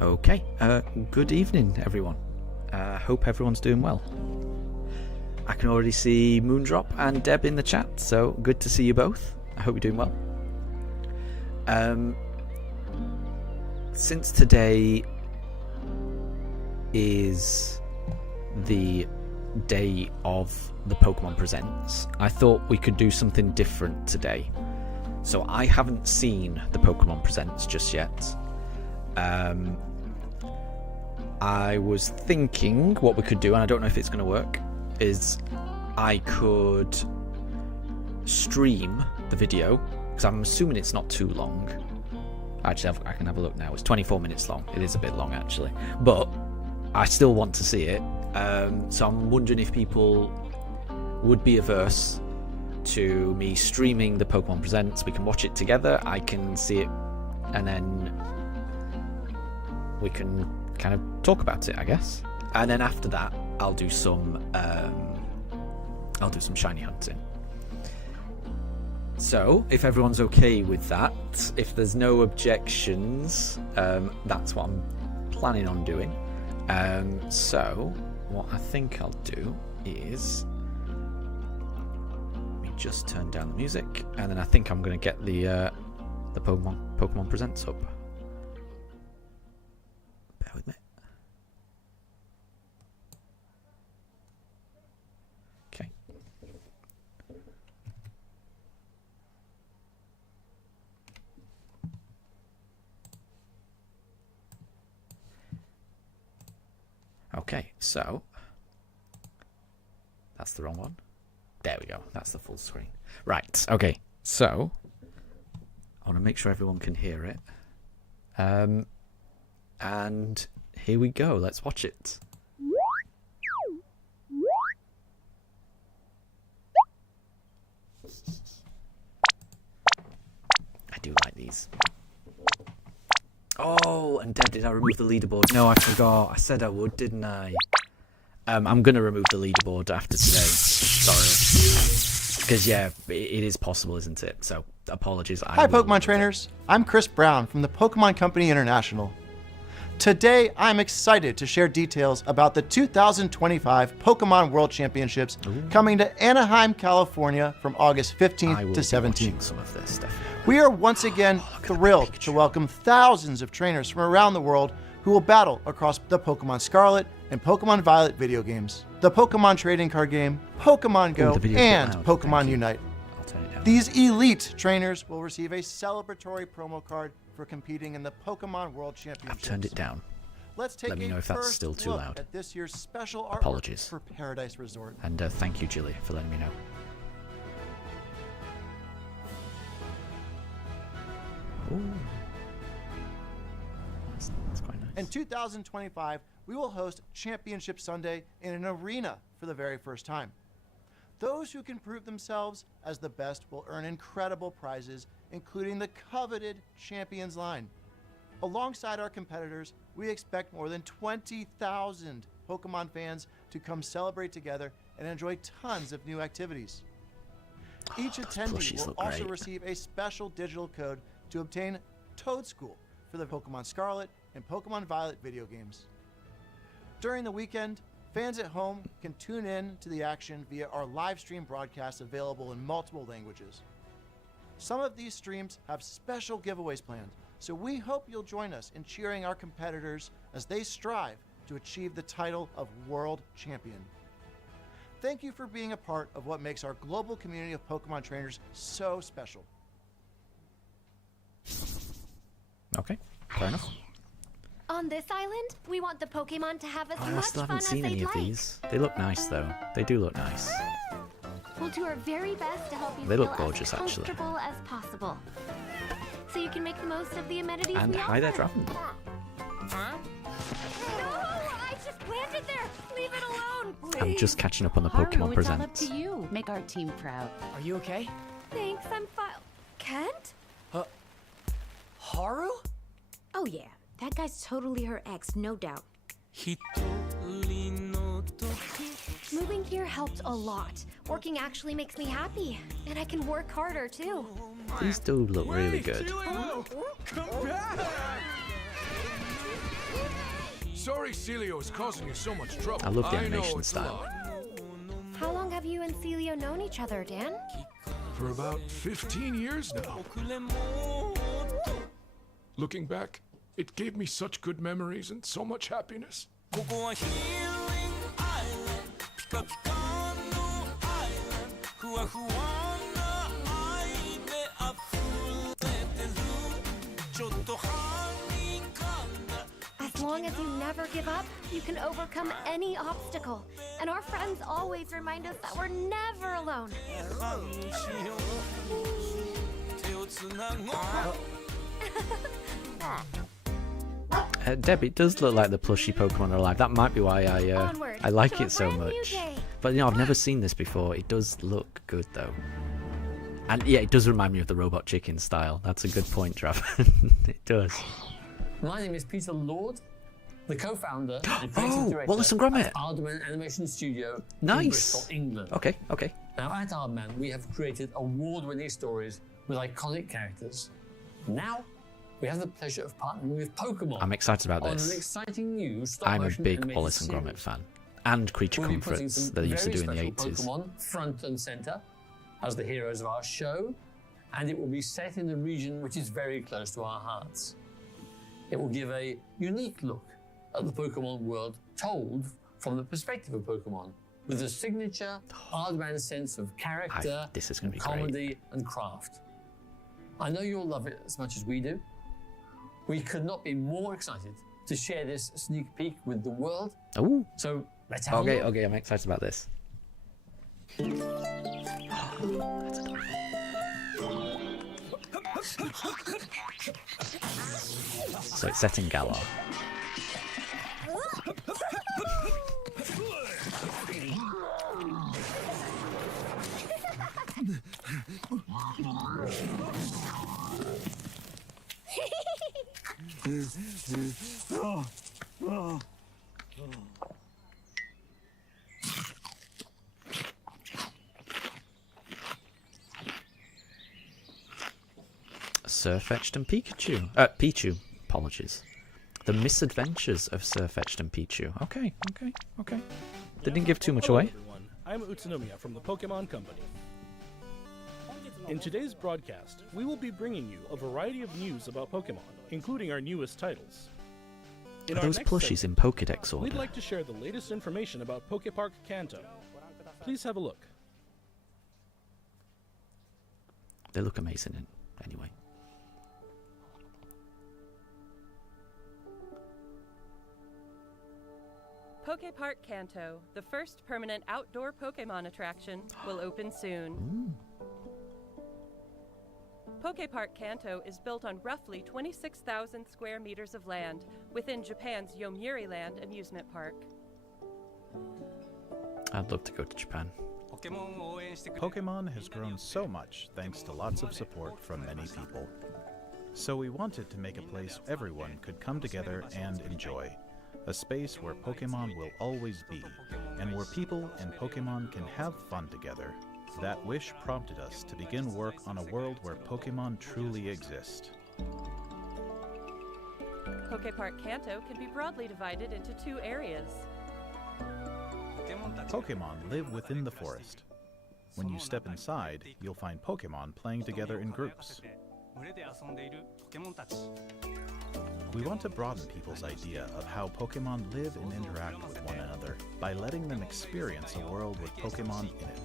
Okay, good evening, everyone. Hope everyone's doing well. I can already see Moondrop and Deb in the chat, so good to see you both. I hope you're doing well. Since today is the day of the Pokemon Presents, I thought we could do something different today. So I haven't seen the Pokemon Presents just yet. I was thinking what we could do, and I don't know if it's going to work, is I could stream the video, because I'm assuming it's not too long. Actually, I can have a look now. It's 24 minutes long. It is a bit long, actually. But I still want to see it. So I'm wondering if people would be averse to me streaming the Pokemon Presents. We can watch it together. I can see it, and then we can kind of talk about it, I guess. And then after that, I'll do some shiny hunting. So, if everyone's okay with that, if there's no objections, that's what I'm planning on doing. So, what I think I'll do is let me just turn down the music, and then I think I'm going to get the Pokemon Presents up. Bear with me. Okay. Okay, so that's the wrong one. There we go. That's the full screen. Right. Okay. So I want to make sure everyone can hear it. And here we go. Let's watch it. I do like these. Oh, and Deb, did I remove the leaderboard? No, I forgot. I said I would, didn't I? I'm going to remove the leaderboard after today. Sorry. Because, yeah, it is possible, isn't it? So, apologies. Hi, Pokemon trainers. I'm Chris Brown from the Pokemon Company International. Today, I'm excited to share details about the 2025 Pokemon World Championships coming to Anaheim, California from August 15th to 17th. Some of this stuff. We are once again thrilled to welcome thousands of trainers from around the world who will battle across the Pokemon Scarlet and Pokemon Violet video games, the Pokemon trading card game, Pokemon Go, and Pokemon Unite. These elite trainers will receive a celebratory promo card for competing in the Pokemon World Championships. I've turned it down. Let's take Let me know if that's still too loud. At this year's special artwork Apologies. for Paradise Resort. And thank you, Julie, for letting me know. Ooh. That's quite nice. In 2025, we will host Championship Sunday in an arena for the very first time. Those who can prove themselves as the best will earn incredible prizes, including the coveted Champions line. Alongside our competitors, we expect more than 20,000 Pokemon fans to come celebrate together and enjoy tons of new activities. Each attendee will also receive a special digital code to obtain Toad School for the Pokemon Scarlet and Pokemon Violet video games. During the weekend, fans at home can tune in to the action via our live stream broadcasts available in multiple languages. Some of these streams have special giveaways planned, so we hope you'll join us in cheering our competitors as they strive to achieve the title of World Champion. Thank you for being a part of what makes our global community of Pokemon trainers so special. Okay, fair enough. On this island, we want the Pokemon to have as I much still fun haven't as seen they'd any of like. these. They look nice, though. They do look nice. We'll do our very best to help you They feel look gorgeous, as actually. comfortable as possible, so you can make the most of the amenities And we hi there, offer. Draven. Huh? No, I just planted there. Leave it alone, please. I'm just catching up on the Haru, Pokemon it's all up Presents. to you. Make our team proud. Are you okay? Thanks, I'm fine. Kent? Haru? Oh yeah, that guy's totally her ex, no doubt. Moving here helped a lot. Working actually makes me happy, and I can work harder too. These do look really good. Come back! Sorry Celio is causing you so much trouble. I love the know animation it's a style. lot. How long have you and Celio known each other, Dan? For about 15 years now. Looking back, it gave me such good memories and so much happiness. As long as you never give up, you can overcome any obstacle. And our friends always remind us that we're never alone. Deb, it does look like the plushie Pokemon are alive. That might be why Onward I like to a it so brand new much. day. But I've never seen this before. It does look good though. And yeah, it does remind me of the Robot Chicken style. That's a good point, Trav. It does. My name is Peter Lord, the co-founder and Oh, creative director Wallace and Gromit. of Aardman Animation Studio Nice. in Bristol, England. Okay. Now at Aardman, we have created award-winning stories with iconic characters. Now, we have the pleasure of partnering with Pokemon. I'm excited about on an this. exciting new I'm a stop-motion big animated Wallace and Gromit series. fan. And Creature We'll be putting Comforts some they used to very do in the special 80s. Pokemon front and center as the heroes of our show, and it will be set in a region which is very close to our hearts. It will give a unique look at the Pokemon world told from the perspective of Pokemon, with a signature Aardman sense of character, This is gonna be great. comedy, and craft. I know you'll love it as much as we do. We could not be more excited to share this sneak peek with the world. Ooh. So let's have a look. Okay, I'm excited about this. That's adorable. So it's set in Galar. Sirfetch'd and Pikachu. Pichu, apologies. The Misadventures of Sirfetch'd and Pichu. Okay. They didn't give too much Hello, away. everyone. I'm Utsunomiya from the Pokemon Company. In today's broadcast, we will be bringing you a variety of news about Pokemon, including our newest titles. In Are our those next plushies segment, in Pokedex order? we'd like to share the latest information about Pokepark Kanto. Please have a look. They look amazing anyway. Pokepark Kanto, the first permanent outdoor Pokemon attraction, will open soon. Pokepark Kanto is built on roughly 26,000 square meters of land within Japan's Yomiuri Land amusement park. I'd love to go to Japan. Pokemon has grown so much thanks to lots of support from many people. So we wanted to make a place everyone could come together and enjoy. A space where Pokemon will always be, and where people and Pokemon can have fun together. That wish prompted us to begin work on a world where Pokemon truly exist. Pokepark Kanto can be broadly divided into two areas. Pokemon live within the forest. When you step inside, you'll find Pokemon playing together in groups. We want to broaden people's idea of how Pokemon live and interact with one another by letting them experience a world with Pokemon in it.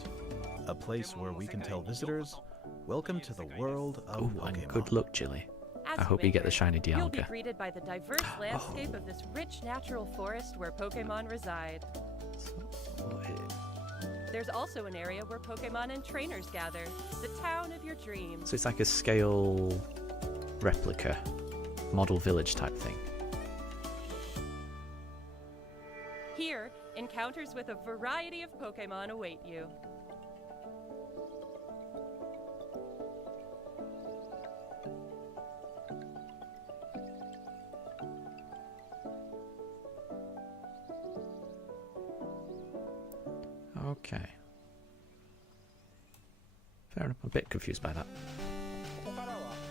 A place where we can tell visitors, welcome to the world of Ooh, Pokemon. and good luck, Jilly. As I hope you get the enter, shiny You'll be Dialga. greeted by the diverse landscape of this rich natural forest where Pokemon reside. There's also an area where Pokemon and trainers gather, the town of your dreams. So it's like a scale replica, model village type thing. Here, encounters with a variety of Pokemon await you. Okay. Fair enough. I'm a bit confused by that.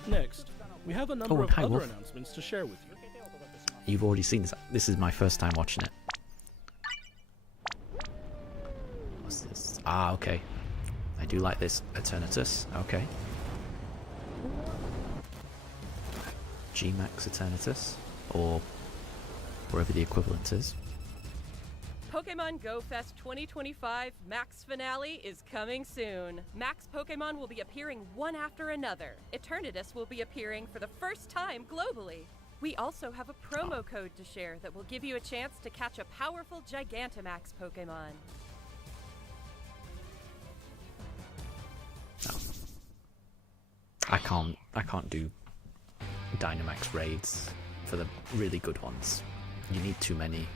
Next, we have a number of hi, other Wolf. announcements to share with you. You've already seen this. This is my first time watching it. What's this? Ah, okay. I do like this. Eternatus. Okay. G-Max Eternatus. Or wherever the equivalent is. Pokemon Go Fest 2025 Max Finale is coming soon. Max Pokemon will be appearing one after another. Eternatus will be appearing for the first time globally. We also have a promo code to share that will give you a chance to catch a powerful Gigantamax Pokemon. I can't do Dynamax raids for the really good ones. You need too many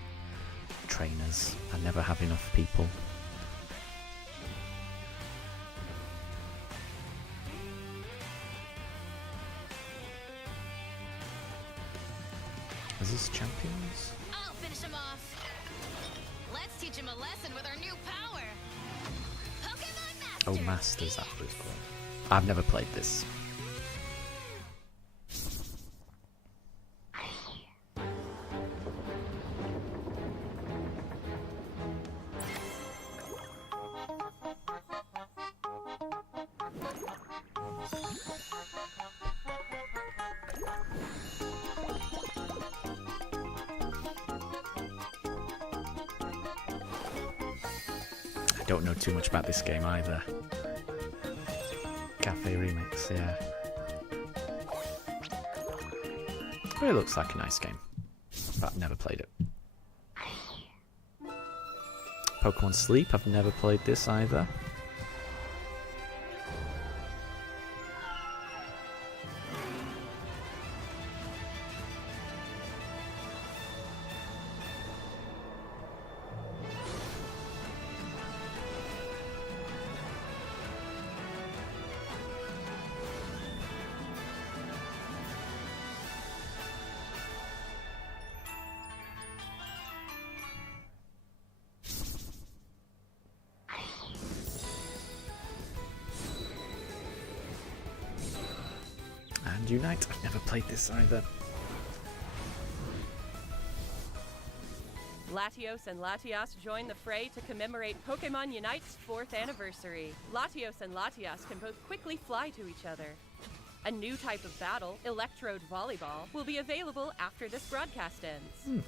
trainers. I never have enough people. Is this champions? I'll finish him off. Let's teach him a lesson with our new power. Pokemon Masters. Oh, Masters, that was cool. I've never played this. I don't know too much about this game either. Cafe Remix, yeah. But it looks like a nice game. But I've never played it. Pokemon Sleep, I've never played this either. And Unite, I've never played this either. Latios and Latias join the fray to commemorate Pokemon Unite's 4th anniversary. Latios and Latias can both quickly fly to each other. A new type of battle, Electrode Volleyball, will be available after this broadcast ends.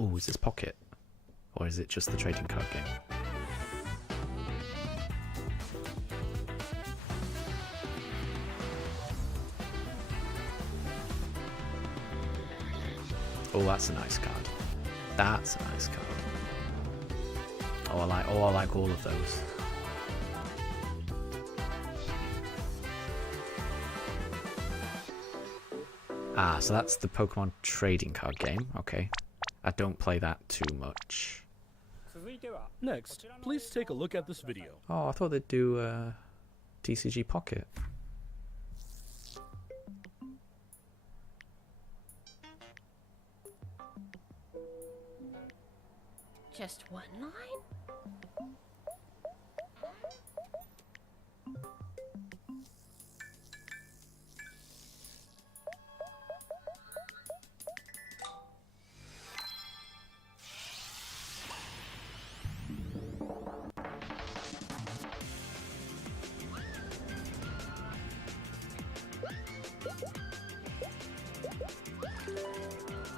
Oh, is this Pocket? Or is it just the trading card game? Oh, that's a nice card. That's a nice card. Oh, I like all of those. Ah, so that's the Pokemon trading card game. Okay. I don't play that too much. Next, please take a look at this video. Oh, I thought they'd do TCG Pocket. Just one line?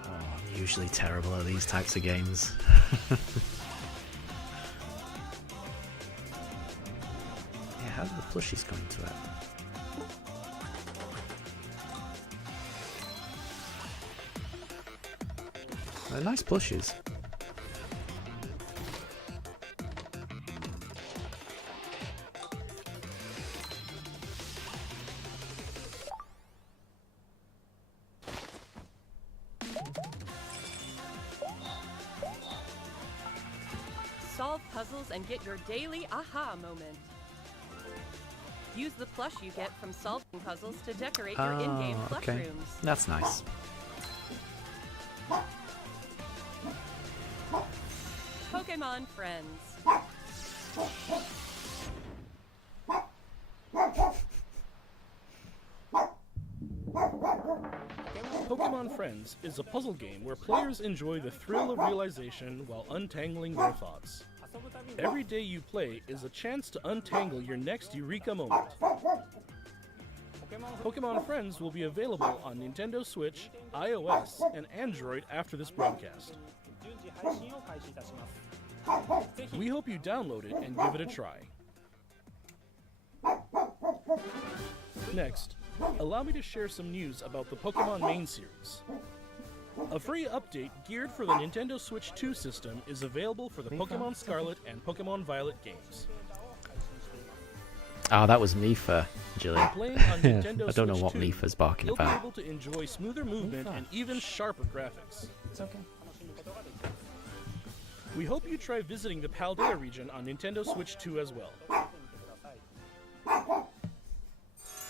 I'm usually terrible at these types of games. Yeah, how do the plushies go into it? They're nice plushies. Solve puzzles and get your daily aha moment. Use the plush you get from solving puzzles to decorate your in-game plush okay. rooms. That's nice. Pokemon Friends. Pokemon Friends is a puzzle game where players enjoy the thrill of realization while untangling their thoughts. Every day you play is a chance to untangle your next eureka moment. Pokemon Friends will be available on Nintendo Switch, iOS, and Android after this broadcast. We hope you download it and give it a try. Next, allow me to share some news about the Pokemon main series. A free update geared for the Nintendo Switch 2 system is available for the Pokemon Scarlet and Pokemon Violet games. Oh, that was Mifa, Jillian. Playing on Nintendo I don't know Switch what 2, Mifa's barking you'll be about. able to enjoy smoother movement and even sharper graphics. It's okay. We hope you try visiting the Paldea region on Nintendo Switch 2 as well.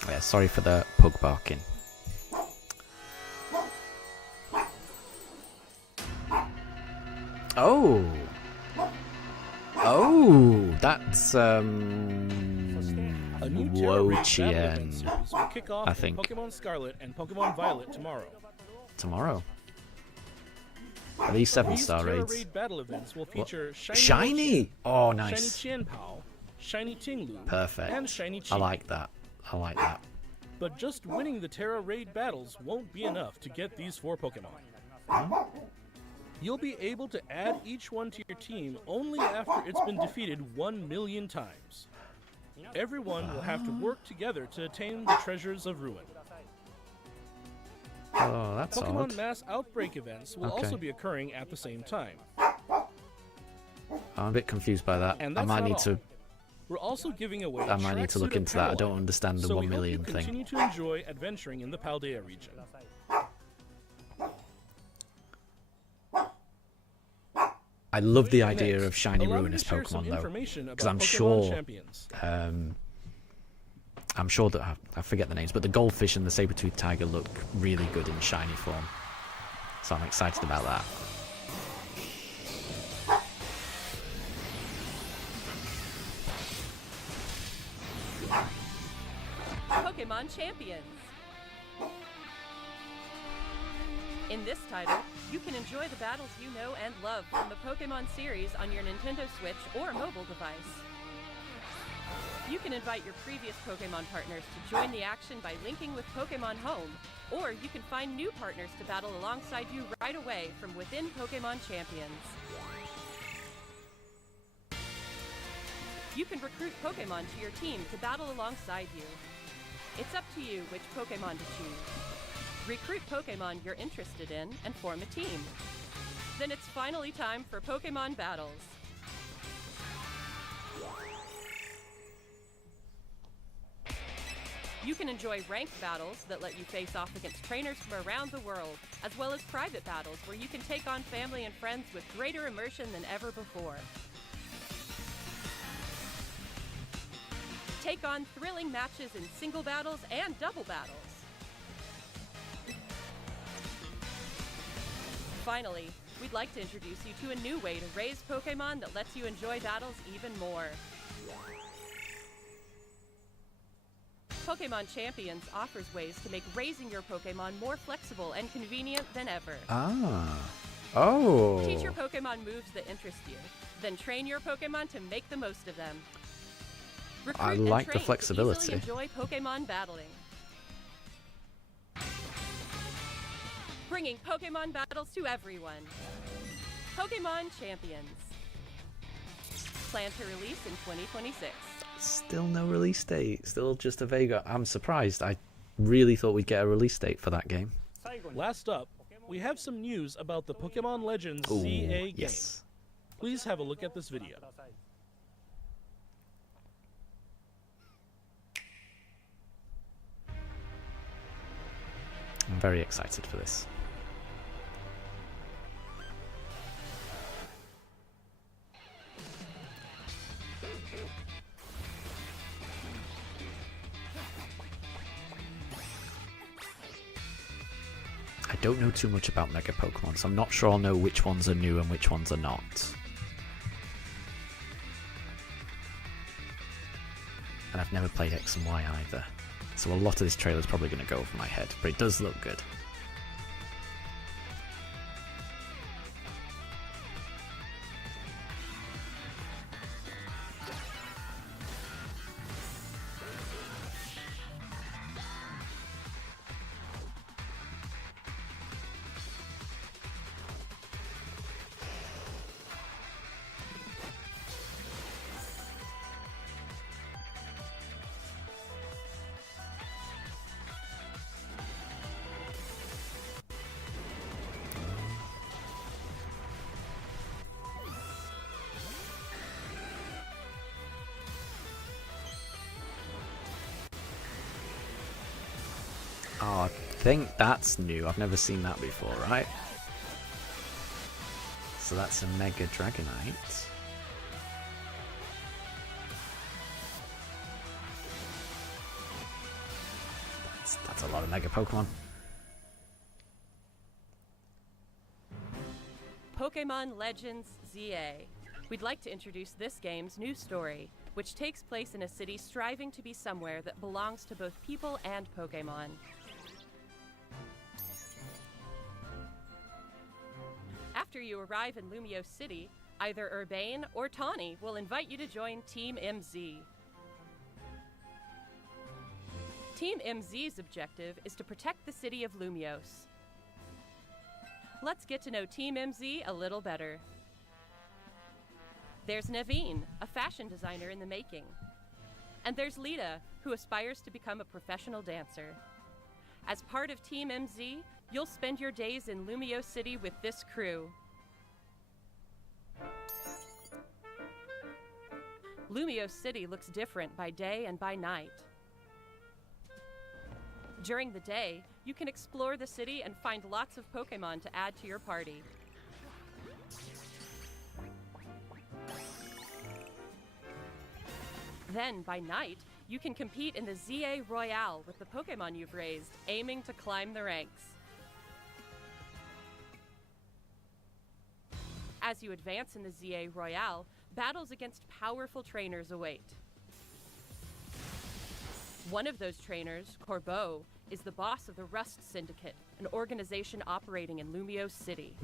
Yeah, sorry for the pug barking. Oh! Oh! That's, A new Terra Raid Battle Event Wochien. series will kick off I in think. Pokemon Scarlet and Pokemon Violet tomorrow. Tomorrow. Are these 7-star Terra raids? Raid battle events will feature Shiny Shiny! Wochien, Oh, nice. Shiny Qianpao, Shiny Tinglu, Perfect. and Shiny Chi. I like that. I like that. But just winning the Terra Raid battles won't be enough to get these 4 Pokemon. You'll be able to add each one to your team only after it's been defeated 1 million times. Everyone will have to work together to attain the Treasures of Ruin. Oh, that's Pokemon odd. Mass Outbreak events will Okay. also be occurring at the same time. I'm a bit confused by that. And I that's might not need all. to. We're also giving away I might need to look tracksuit into that. I don't apparel, understand the so 1 we hope million you thing. continue to enjoy adventuring in the Paldea region. I love the idea Next, of shiny allow me to ruinous share some Pokemon though, information because about I'm Pokemon sure, Champions. I'm sure that I forget the names, but the goldfish and the saber-toothed tiger look really good in shiny form, so I'm excited about that. Pokemon Champions. In this title, you can enjoy the battles you know and love from the Pokemon series on your Nintendo Switch or mobile device. You can invite your previous Pokemon partners to join the action by linking with Pokemon Home, or you can find new partners to battle alongside you right away from within Pokemon Champions. You can recruit Pokemon to your team to battle alongside you. It's up to you which Pokemon to choose. Recruit Pokemon you're interested in and form a team. Then it's finally time for Pokemon battles. You can enjoy ranked battles that let you face off against trainers from around the world, as well as private battles where you can take on family and friends with greater immersion than ever before. Take on thrilling matches in single battles and double battles. Finally, we'd like to introduce you to a new way to raise Pokemon that lets you enjoy battles even more. Pokemon Champions offers ways to make raising your Pokemon more flexible and convenient than ever. Ah. Oh. Teach your Pokemon moves that interest you, then train your Pokemon to make the most of them. Recruit I and like the train to flexibility. easily enjoy Pokemon battling. Bringing Pokemon battles to everyone. Pokemon Champions. Plan to release in 2026. Still no release date. Still just a vague. I'm surprised. I really thought we'd get a release date for that game. Last up, we have some news about the Pokemon Legends Ooh, CA game. yes. Please have a look at this video. I'm very excited for this. I don't know too much about Mega Pokemon, so I'm not sure I'll know which ones are new and which ones are not. and I've never played X and Y either. So a lot of this trailer is probably going to go over my head, but it does look good. Oh, I think that's new. I've never seen that before, right? So that's a Mega Dragonite. That's a lot of Mega Pokemon. Pokemon Legends ZA. We'd like to introduce this game's new story, which takes place in a city striving to be somewhere that belongs to both people and Pokemon. After you arrive in Lumio City, either Urbane or Tawny will invite you to join Team MZ. Team MZ's objective is to protect the city of Lumios. Let's get to know Team MZ a little better. There's Naveen, a fashion designer in the making. And there's Lita, who aspires to become a professional dancer. As part of Team MZ, you'll spend your days in Lumio City with this crew. Lumio City looks different by day and by night. During the day, you can explore the city and find lots of Pokemon to add to your party. Then, by night, you can compete in the ZA Royale with the Pokemon you've raised, aiming to climb the ranks. As you advance in the ZA Royale, battles against powerful trainers await. One of those trainers, Corbeau, is the boss of the Rust Syndicate, an organization operating in Lumio City.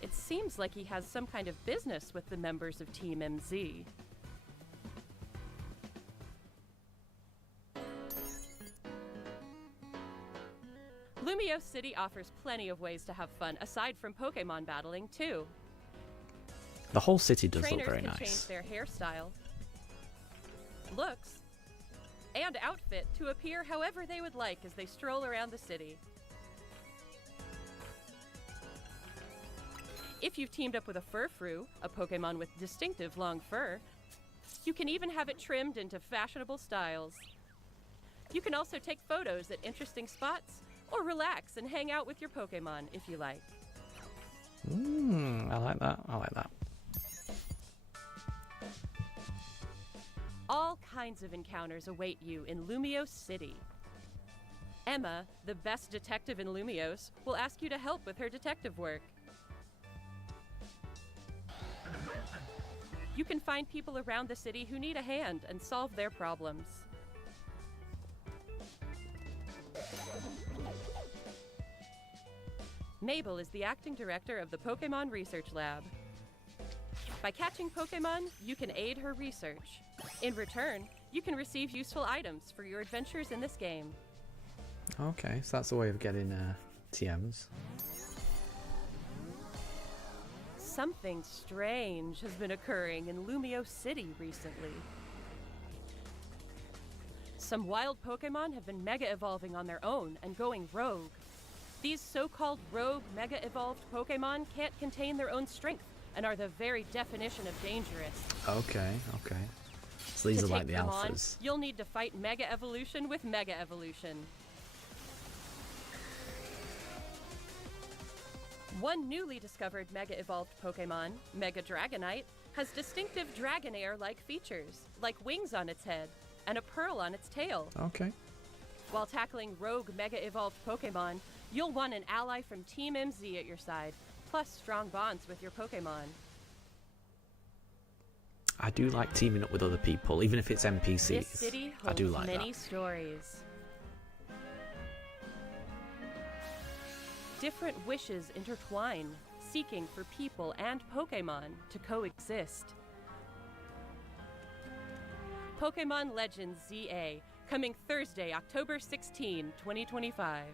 It seems like he has some kind of business with the members of Team MZ. Lumio City offers plenty of ways to have fun aside from Pokemon battling, too. The whole city does look very Trainers can nice. change their hairstyle, looks, and outfit to appear however they would like as they stroll around the city. If you've teamed up with a Furfrou, a Pokemon with distinctive long fur, you can even have it trimmed into fashionable styles. You can also take photos at interesting spots, or relax and hang out with your Pokemon if you like. I like that. I like that. All kinds of encounters await you in Lumio City. Emma, the best detective in Lumios, will ask you to help with her detective work. You can find people around the city who need a hand and solve their problems. Mabel is the acting director of the Pokemon Research Lab. By catching Pokemon, you can aid her research. In return, you can receive useful items for your adventures in this game. Okay, so that's a way of getting TMs. Something strange has been occurring in Lumio City recently. Some wild Pokemon have been mega evolving on their own and going rogue. These so-called rogue mega evolved Pokemon can't contain their own strength and are the very definition of dangerous. Okay, okay. So these To are like take the them on, alphas. you'll need to fight Mega Evolution with Mega Evolution. One newly discovered Mega Evolved Pokemon, Mega Dragonite, has distinctive Dragonair-like features, like wings on its head and a pearl on its tail. Okay. While tackling rogue Mega Evolved Pokemon, you'll want an ally from Team MZ at your side, plus strong bonds with your Pokemon. I do like teaming up with other people, even if it's NPCs. This city holds I do like many that. stories. Different wishes intertwine, seeking for people and Pokemon to coexist. Pokemon Legends ZA, coming Thursday, October 16, 2025.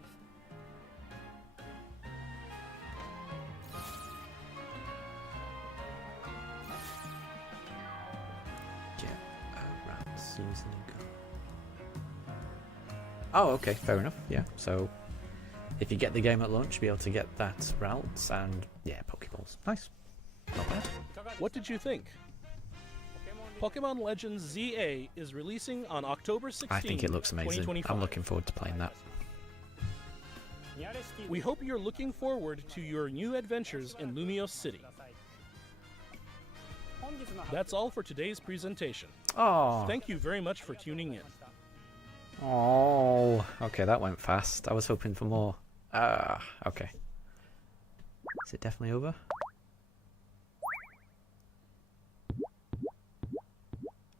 Oh, okay, fair enough. Yeah, so if you get the game at launch, you'll be able to get that routes and yeah, Pokeballs. Nice, not bad. What did you think? Pokemon Legends ZA is releasing on October 16th, I think it looks amazing. 2025. I'm looking forward to playing that. We hope you're looking forward to your new adventures in Lumiose City. That's all for today's presentation. Oh, Thank you very much for tuning in. oh, okay, that went fast. I was hoping for more. Okay. Is it definitely over?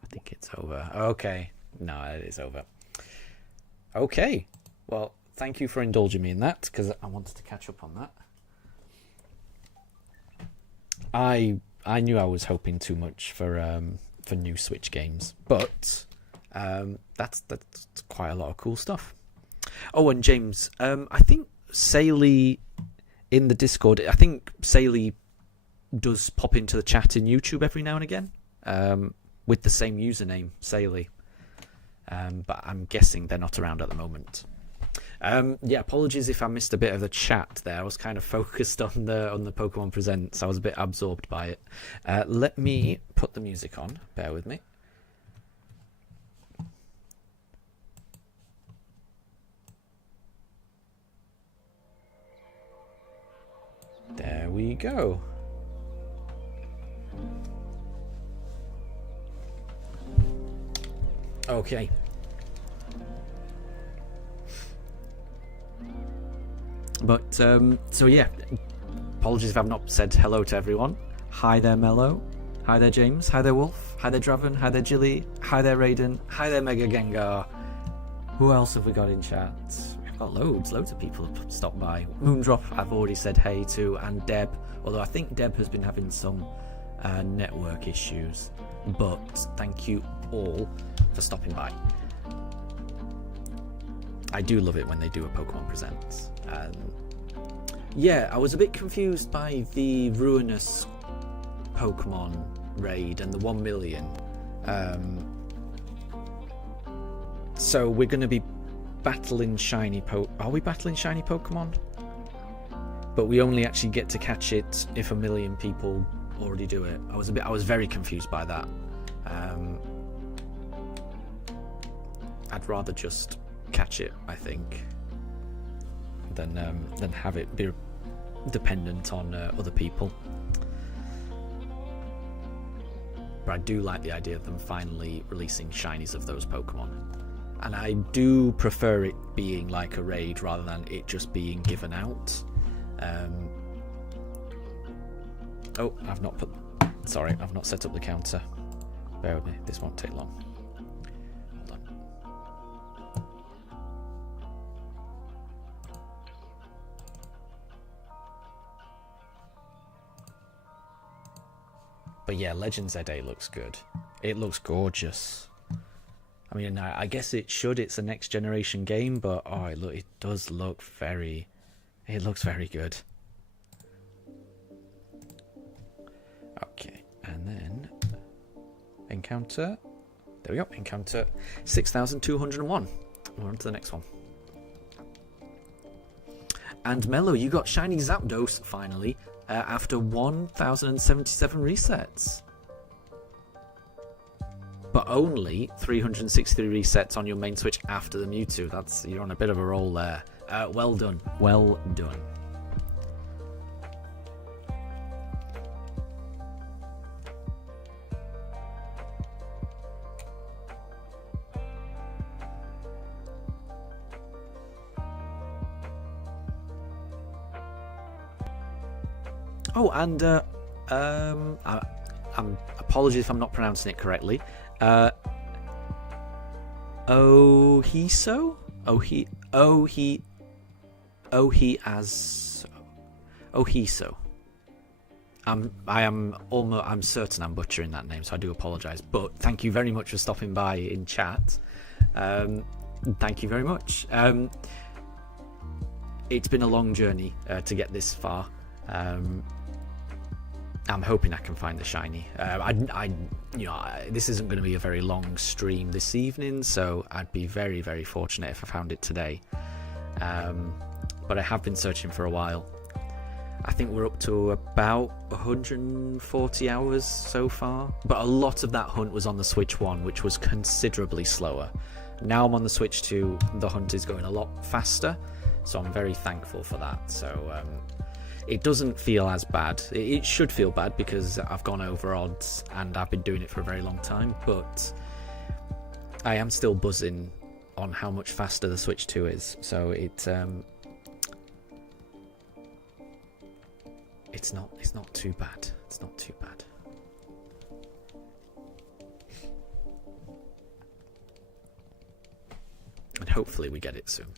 I think it's over. Okay. No, it is over. Okay. Well, thank you for indulging me in that, because I wanted to catch up on that. I knew I was hoping too much for new Switch games, but that's quite a lot of cool stuff. Oh, and James, I think Saley in the Discord, I think Saley does pop into the chat in YouTube every now and again with the same username, Saley. But I'm guessing they're not around at the moment. Yeah, apologies if I missed a bit of the chat there. I was kind of focused on the Pokemon Presents. I was a bit absorbed by it. Let me put the music on. Bear with me. There we go. Okay. But, so yeah, apologies if I've not said hello to everyone. Hi there, Mello. Hi there, James. Hi there, Wolf. Hi there, Draven. Hi there, Jilly. Hi there, Raiden. Hi there, Mega Gengar. Who else have we got in chat? We've got loads of people have stopped by. Moondrop, I've already said hey to, and Deb. Although I think Deb has been having some network issues. But thank you all for stopping by. I do love it when they do a Pokemon Presents. Yeah, I was a bit confused by the Ruinous Pokemon raid and the 1 million. So we're going to be battling shiny Are we battling shiny Pokemon? But we only actually get to catch it if 1 million people already do it. I was very confused by that. I'd rather just catch it, I think, than have it be dependent on other people. But I do like the idea of them finally releasing shinies of those Pokemon, and I do prefer it being like a raid rather than it just being given out. Oh, I've not set up the counter. Bear with me, this won't take long. Hold on. But yeah, Legends ZA looks good. It looks gorgeous. I mean, I guess it should. It's a next generation game, but oh, it does look very. It looks very good. Okay, and then encounter. There we go. Encounter 6,201. We're on to the next one. And Mello, you got shiny Zapdos finally. After 1,077 resets. But only 363 resets on your main Switch after the Mewtwo. You're on a bit of a roll there. Well done. Well done. Oh, and apologies if I'm not pronouncing it correctly. Ohiso? Ohiso. I'm certain I'm butchering that name, so I do apologise. But thank you very much for stopping by in chat. Thank you very much. It's been a long journey to get this far. I'm hoping I can find the shiny. This isn't going to be a very long stream this evening, so I'd be very, very fortunate if I found it today. But I have been searching for a while. I think we're up to about 140 hours so far, but a lot of that hunt was on the Switch 1, which was considerably slower. Now I'm on the Switch 2, the hunt is going a lot faster, so I'm very thankful for that. So it doesn't feel as bad. It should feel bad because I've gone over odds and I've been doing it for a very long time, but I am still buzzing on how much faster the Switch 2 is. So it's not too bad. It's not too bad. And hopefully we get it soon.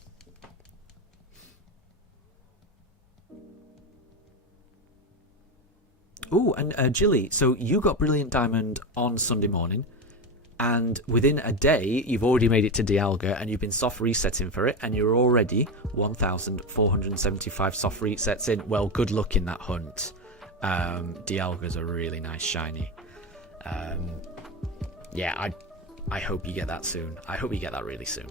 Oh, and Jilly, so you got Brilliant Diamond on Sunday morning, and within a day you've already made it to Dialga, and you've been soft resetting for it, and you're already 1,475 soft resets in. Well, good luck in that hunt. Dialga's a really nice shiny. Yeah, I hope you get that soon. I hope you get that really soon.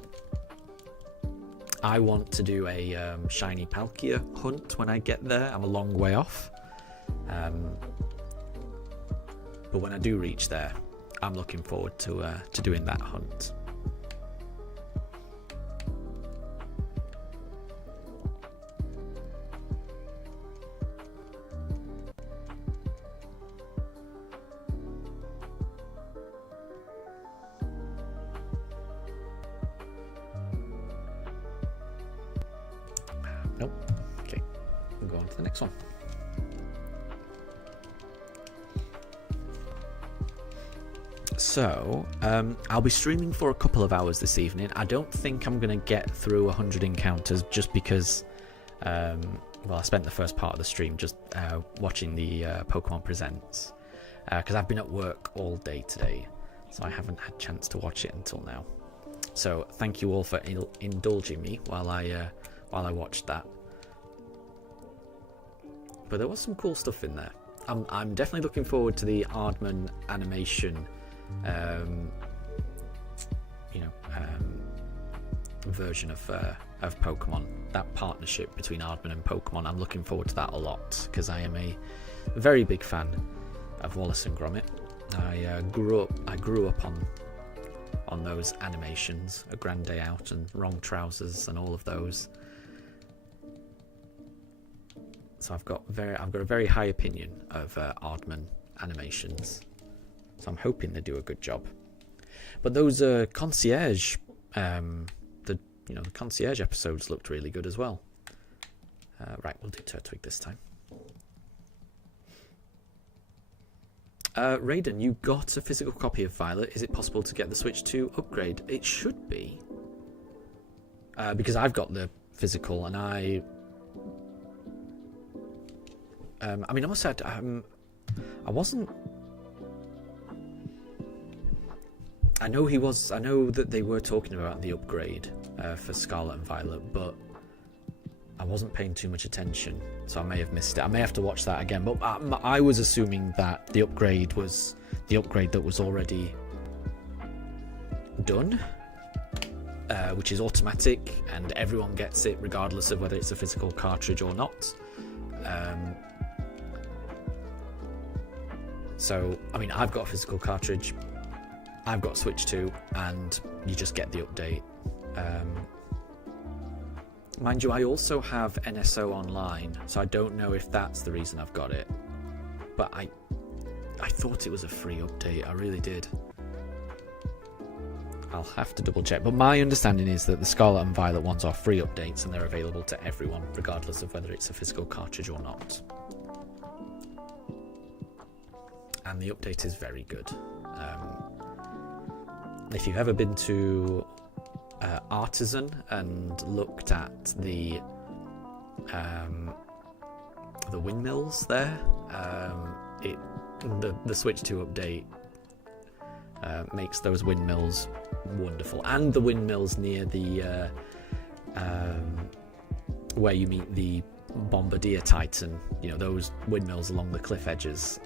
I want to do a shiny Palkia hunt when I get there. I'm a long way off. But when I do reach there, I'm looking forward to doing that hunt. Nope. Okay, we'll go on to the next one. So, I'll be streaming for a couple of hours this evening. I don't think I'm going to get through 100 encounters just because, I spent the first part of the stream just watching the Pokemon Presents. Because I've been at work all day today, so I haven't had a chance to watch it until now. So, thank you all for indulging me while I watched that. But there was some cool stuff in there. I'm definitely looking forward to the Aardman animation version of Pokemon. That partnership between Aardman and Pokemon, I'm looking forward to that a lot because I am a very big fan of Wallace and Gromit. I grew up on those animations, A Grand Day Out and Wrong Trousers and all of those. So I've got a very high opinion of Aardman animations. So I'm hoping they do a good job. But those concierge, the concierge episodes looked really good as well. Right, we'll do Turtwig this time. Raiden, you got a physical copy of Violet. Is it possible to get the Switch 2 upgrade? It should be. Because I've got the physical and I must say, I wasn't. I know that they were talking about the upgrade for Scarlet and Violet, but I wasn't paying too much attention, so I may have missed it. I may have to watch that again. But I was assuming that the upgrade was the upgrade that was already done, which is automatic, and everyone gets it regardless of whether it's a physical cartridge or not. So, I've got a physical cartridge, I've got Switch 2, and you just get the update. Mind you, I also have NSO Online, so I don't know if that's the reason I've got it. But I thought it was a free update, I really did. I'll have to double check, but my understanding is that the Scarlet and Violet ones are free updates and they're available to everyone, regardless of whether it's a physical cartridge or not. and the update is very good. If you've ever been to Artisan and looked at the windmills there, the Switch 2 update makes those windmills wonderful, and the windmills near the where you meet the Bombardier Titan, those windmills along the cliff edges,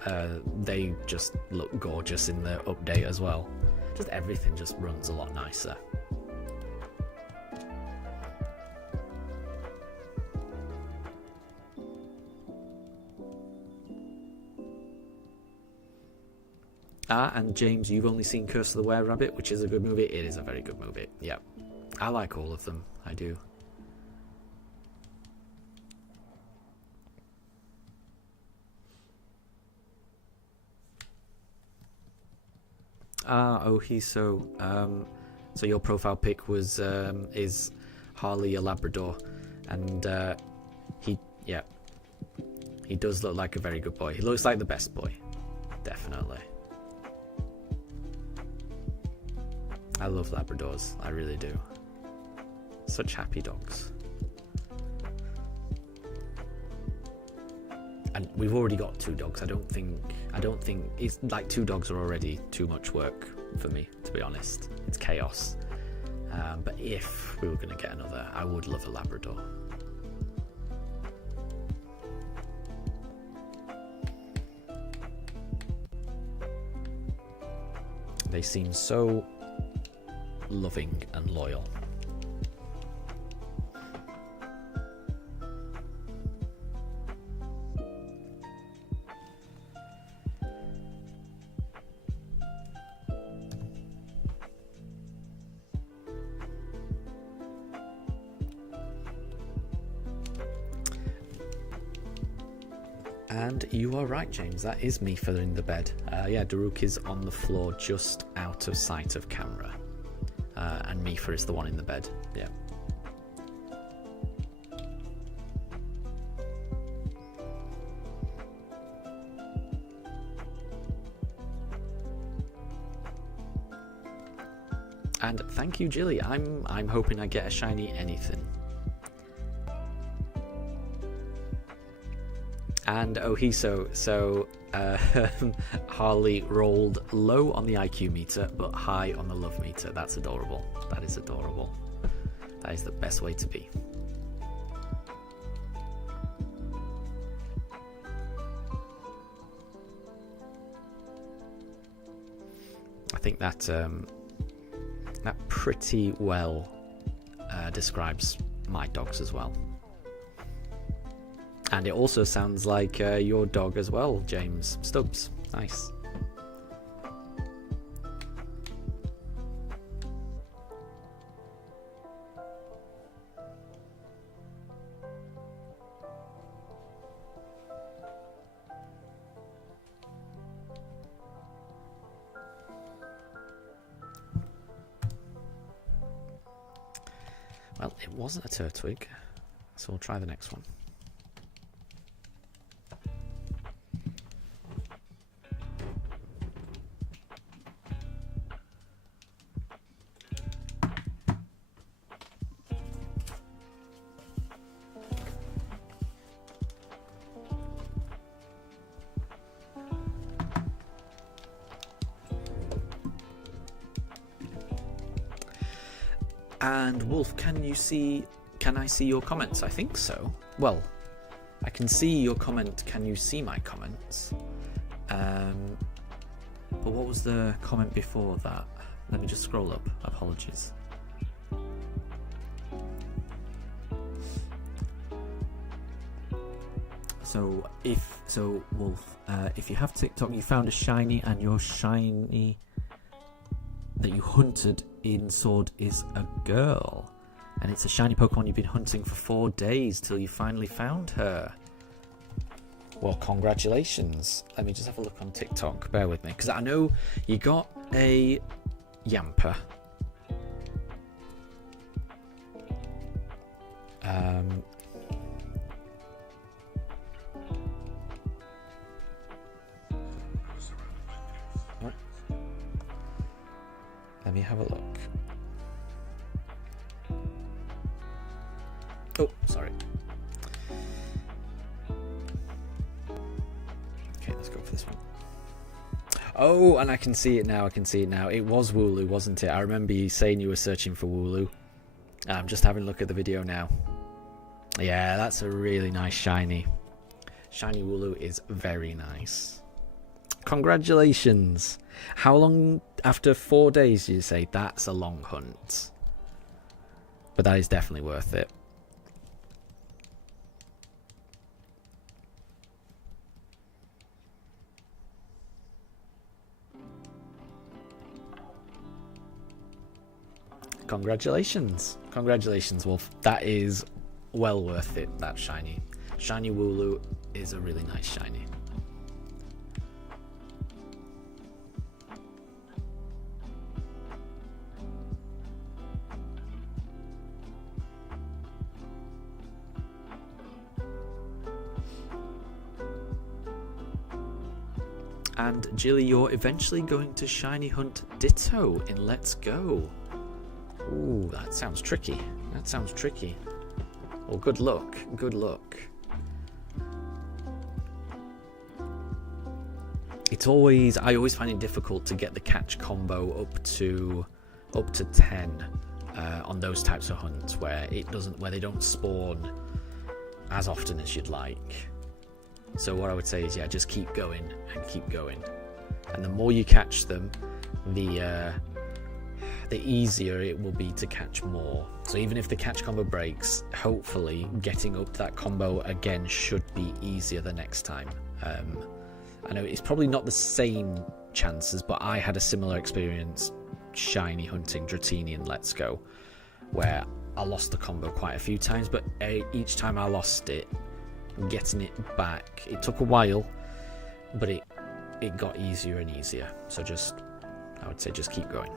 they just look gorgeous in the update as well. Just everything just runs a lot nicer. And James, you've only seen Curse of the Were-Rabbit, which is a good movie. It is a very good movie. Yeah, I like all of them. I do. So your profile pic was is Harley a Labrador, and he does look like a very good boy. He looks like the best boy, definitely. I love Labradors, I really do. Such happy dogs. And we've already got 2 dogs. I don't think it's like 2 dogs are already too much work for me, to be honest. It's chaos. But if we were going to get another, I would love a Labrador. They seem so loving and loyal. And you are right, James, that is Mifa in the bed. Yeah, Daruk is on the floor just out of sight of camera. And Mifa is the one in the bed, yeah. And thank you, Jilly. I'm hoping I get a shiny anything. And Ohiso, so Harley rolled low on the IQ meter, but high on the love meter. That's adorable. That is adorable. That is the best way to be. I think that that pretty well describes my dogs as well. And it also sounds like your dog as well, James. Stubbs. Nice. Well, it wasn't a Turtwig, so we'll try the next one. And Wolf, can I see your comments? I think so. Well, I can see your comment. Can you see my comments? But what was the comment before that? Let me just scroll up. Apologies. So Wolf, if you have TikTok, you found a shiny, and your shiny that you hunted in Sword is a girl, and it's a shiny Pokemon you've been hunting for 4 days till you finally found her. Well, congratulations. Let me just have a look on TikTok. Bear with me, because I know you got a Yamper. me have a look. Oh, sorry. Okay, let's go for this one. Oh, and I can see it now. I can see it now. It was Wooloo, wasn't it? I remember you saying you were searching for Wooloo. I'm just having a look at the video now. Yeah, that's a really nice shiny. Shiny Wooloo is very nice. Congratulations. How long after 4 days did you say? That's a long hunt. But that is definitely worth it. Congratulations. Congratulations, Wolf. That is well worth it, that shiny. Shiny Wooloo is a really nice shiny. And Jilly, you're eventually going to shiny hunt Ditto in Let's Go. Ooh, that sounds tricky. That sounds tricky. Well, good luck. Good luck. It's always, I always find it difficult to get the catch combo up to 10 on those types of hunts where they don't spawn as often as you'd like. So what I would say is, yeah, just keep going and keep going. And the more you catch them, the easier it will be to catch more. So even if the catch combo breaks, hopefully getting up that combo again should be easier the next time. I know it's probably not the same chances, but I had a similar experience shiny hunting Dratini in Let's Go, where I lost the combo quite a few times, but each time I lost it, getting it back, it took a while, but it got easier and easier. So I would say just keep going.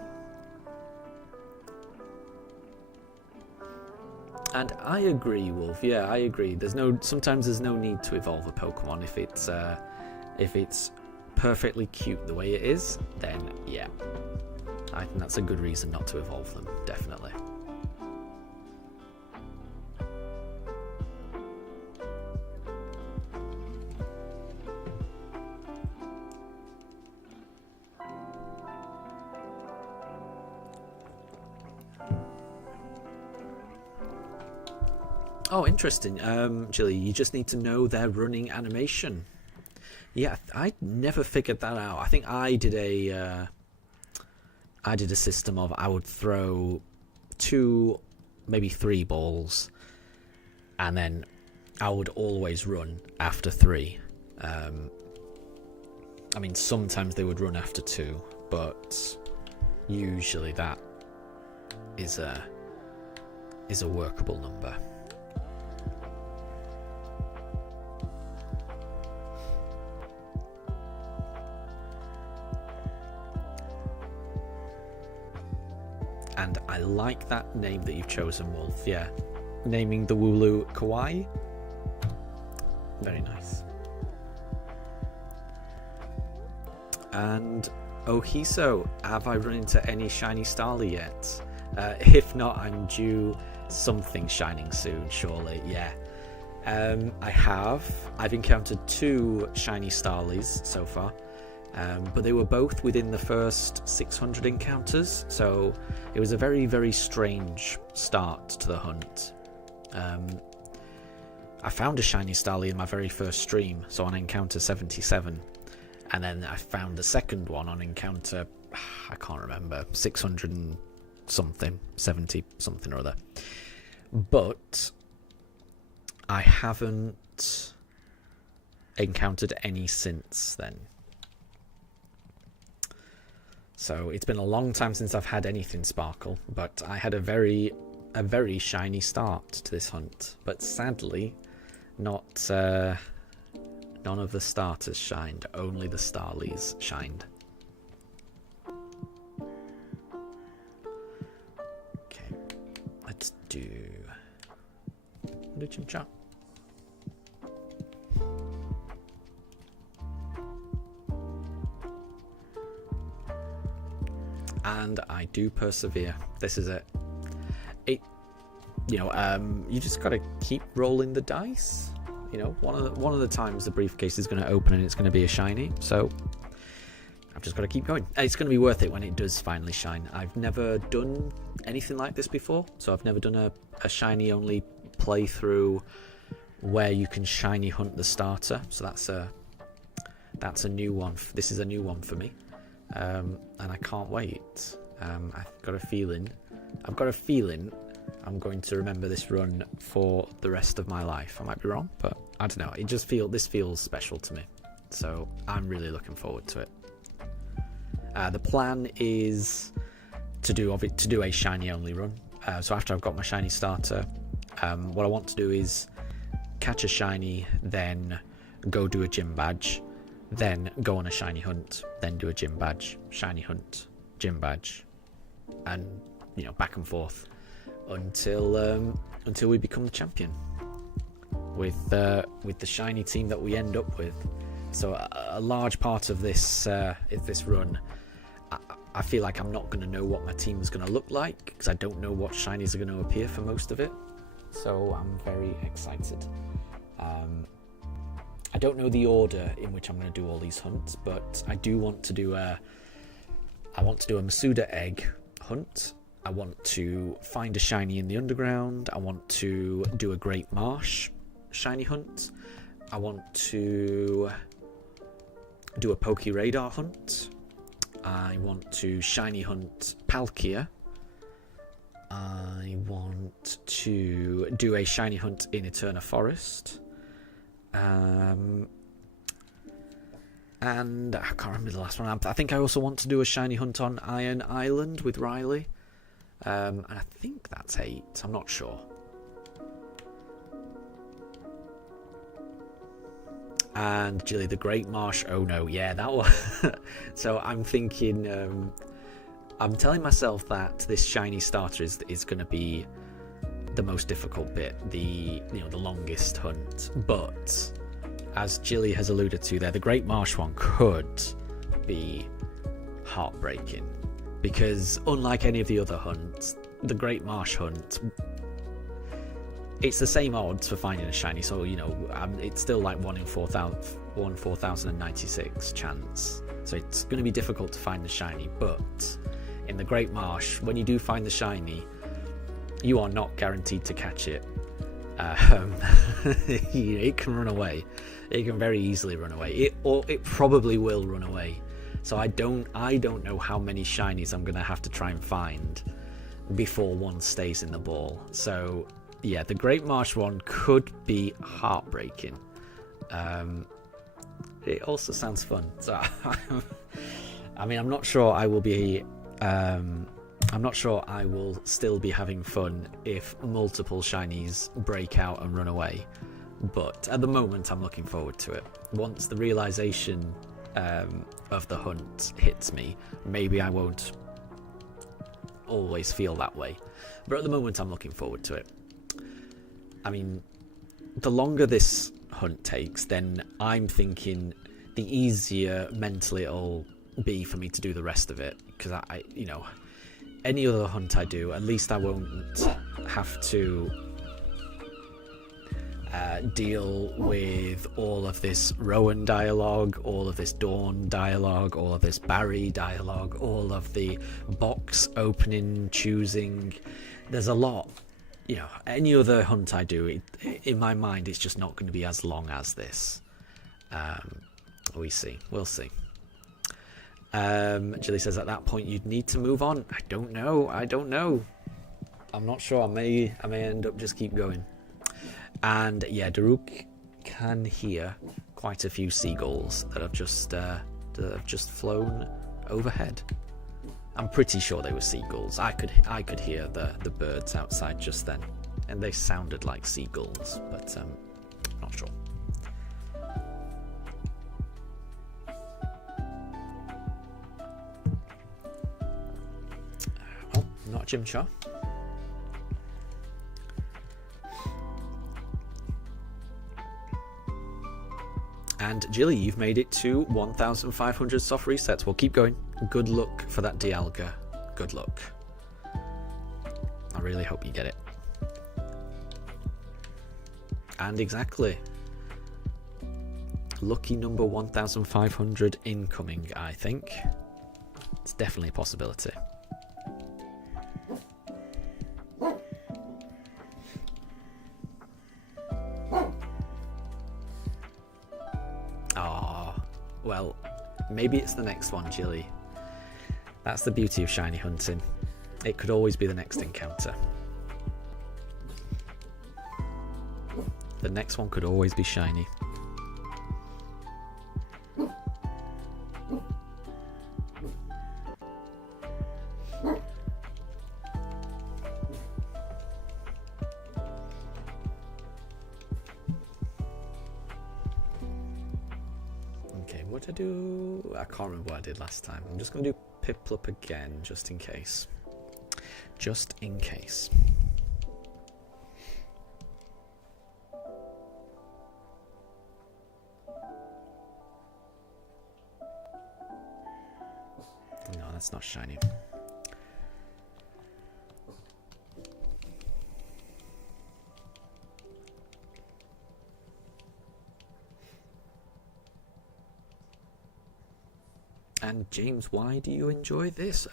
And I agree, Wolf. Yeah, I agree. Sometimes there's no need to evolve a Pokemon if it's perfectly cute the way it is. Then yeah, I think that's a good reason not to evolve them. Definitely. Oh, interesting. Jilly, you just need to know their running animation. Yeah, I never figured that out. I think I did a system of I would throw 2, maybe 3 balls, and then I would always run after 3. I mean, sometimes they would run after 2, but usually that is a workable number. And I like that name that you've chosen, Wolf. Yeah, naming the Wooloo Kawaii. Very nice. And Ohiso, have I run into any shiny Starly yet? If not, I'm due something shining soon, surely. Yeah. I have. I've encountered 2 shiny Starlies so far. But they were both within the first 600 encounters, so it was a very, very strange start to the hunt. I found a shiny Starly in my very first stream, so on encounter 77, and then I found the second one on encounter, I can't remember, 600 and something, 70 something or other. But I haven't encountered any since then. So it's been a long time since I've had anything sparkle, but I had a very shiny start to this hunt. But sadly, none of the starters shined, only the Starlies shined. Okay, let's do Chimchar. and I do persevere. This is it. You just gotta keep rolling the dice. You know, one of the times the briefcase is going to open and it's going to be a shiny, so I've just got to keep going. It's going to be worth it when it does finally shine. I've never done anything like this before, so I've never done a shiny only playthrough where you can shiny hunt the starter, so that's a new one. This is a new one for me, and I can't wait. I've got a feeling I'm going to remember this run for the rest of my life. I might be wrong, but I don't know. This feels special to me, so I'm really looking forward to it. The plan is to do a shiny only run. So after I've got my shiny starter, what I want to do is catch a shiny, then go do a gym badge, then go on a shiny hunt, then do a gym badge, shiny hunt, gym badge, and back and forth until we become the champion with the shiny team that we end up with. So a large part of this run, I feel like I'm not going to know what my team's going to look like because I don't know what shinies are going to appear for most of it. So I'm very excited. I don't know the order in which I'm going to do all these hunts, but I do want to do a Masuda egg hunt. I want to find a shiny in the underground. I want to do a Great Marsh shiny hunt. I want to do a Poke Radar hunt. I want to shiny hunt Palkia. I want to do a shiny hunt in Eterna Forest. And I can't remember the last one. I think I also want to do a shiny hunt on Iron Island with Riley. And I think that's 8. I'm not sure. And Jilly the Great Marsh. Oh no, yeah, that one. So I'm thinking, I'm telling myself that this shiny starter is going to be the most difficult bit, the longest hunt. But as Jilly has alluded to there, the Great Marsh one could be heartbreaking. Because unlike any of the other hunts, the Great Marsh hunt, it's the same odds for finding a shiny. So, it's still like 1 in 4,096 chance. So it's going to be difficult to find the shiny. But in the Great Marsh, when you do find the shiny, you are not guaranteed to catch it. It can run away. It can very easily run away. It probably will run away. So I don't know how many shinies I'm going to have to try and find before one stays in the ball. So yeah, the Great Marsh one could be heartbreaking. It also sounds fun. So I mean, I'm not sure I will still be having fun if multiple shinies break out and run away. But at the moment, I'm looking forward to it. Once the realization of the hunt hits me, maybe I won't always feel that way, but at the moment I'm looking forward to it. I mean, the longer this hunt takes, then I'm thinking the easier mentally it'll be for me to do the rest of it, because I any other hunt I do, at least I won't have to deal with all of this Rowan dialogue, all of this Dawn dialogue, all of this Barry dialogue, all of the box opening, choosing. There's a lot. Any other hunt I do, in my mind, it's just not going to be as long as this. We'll see. Jilly says at that point you'd need to move on. I don't know. I'm not sure. I may end up just keep going. And yeah, Daruk can hear quite a few seagulls that have just flown overhead. I'm pretty sure they were seagulls. I could hear the birds outside just then, and they sounded like seagulls, but not sure. Well, not Chimchar. And Jilly, you've made it to 1,500 soft resets. Well, keep going. Good luck for that Dialga good luck. I really hope you get it. And exactly. Lucky number 1500 incoming, I think. It's definitely a possibility. Ah, well, maybe it's the next one, Jilly. That's the beauty of shiny hunting. It could always be the next encounter. The next one could always be shiny. Okay, what did I do? I can't remember what I did last time. I'm just going to do Piplup again, just in case. Just in case. No, that's not shiny. And James, why do you enjoy this?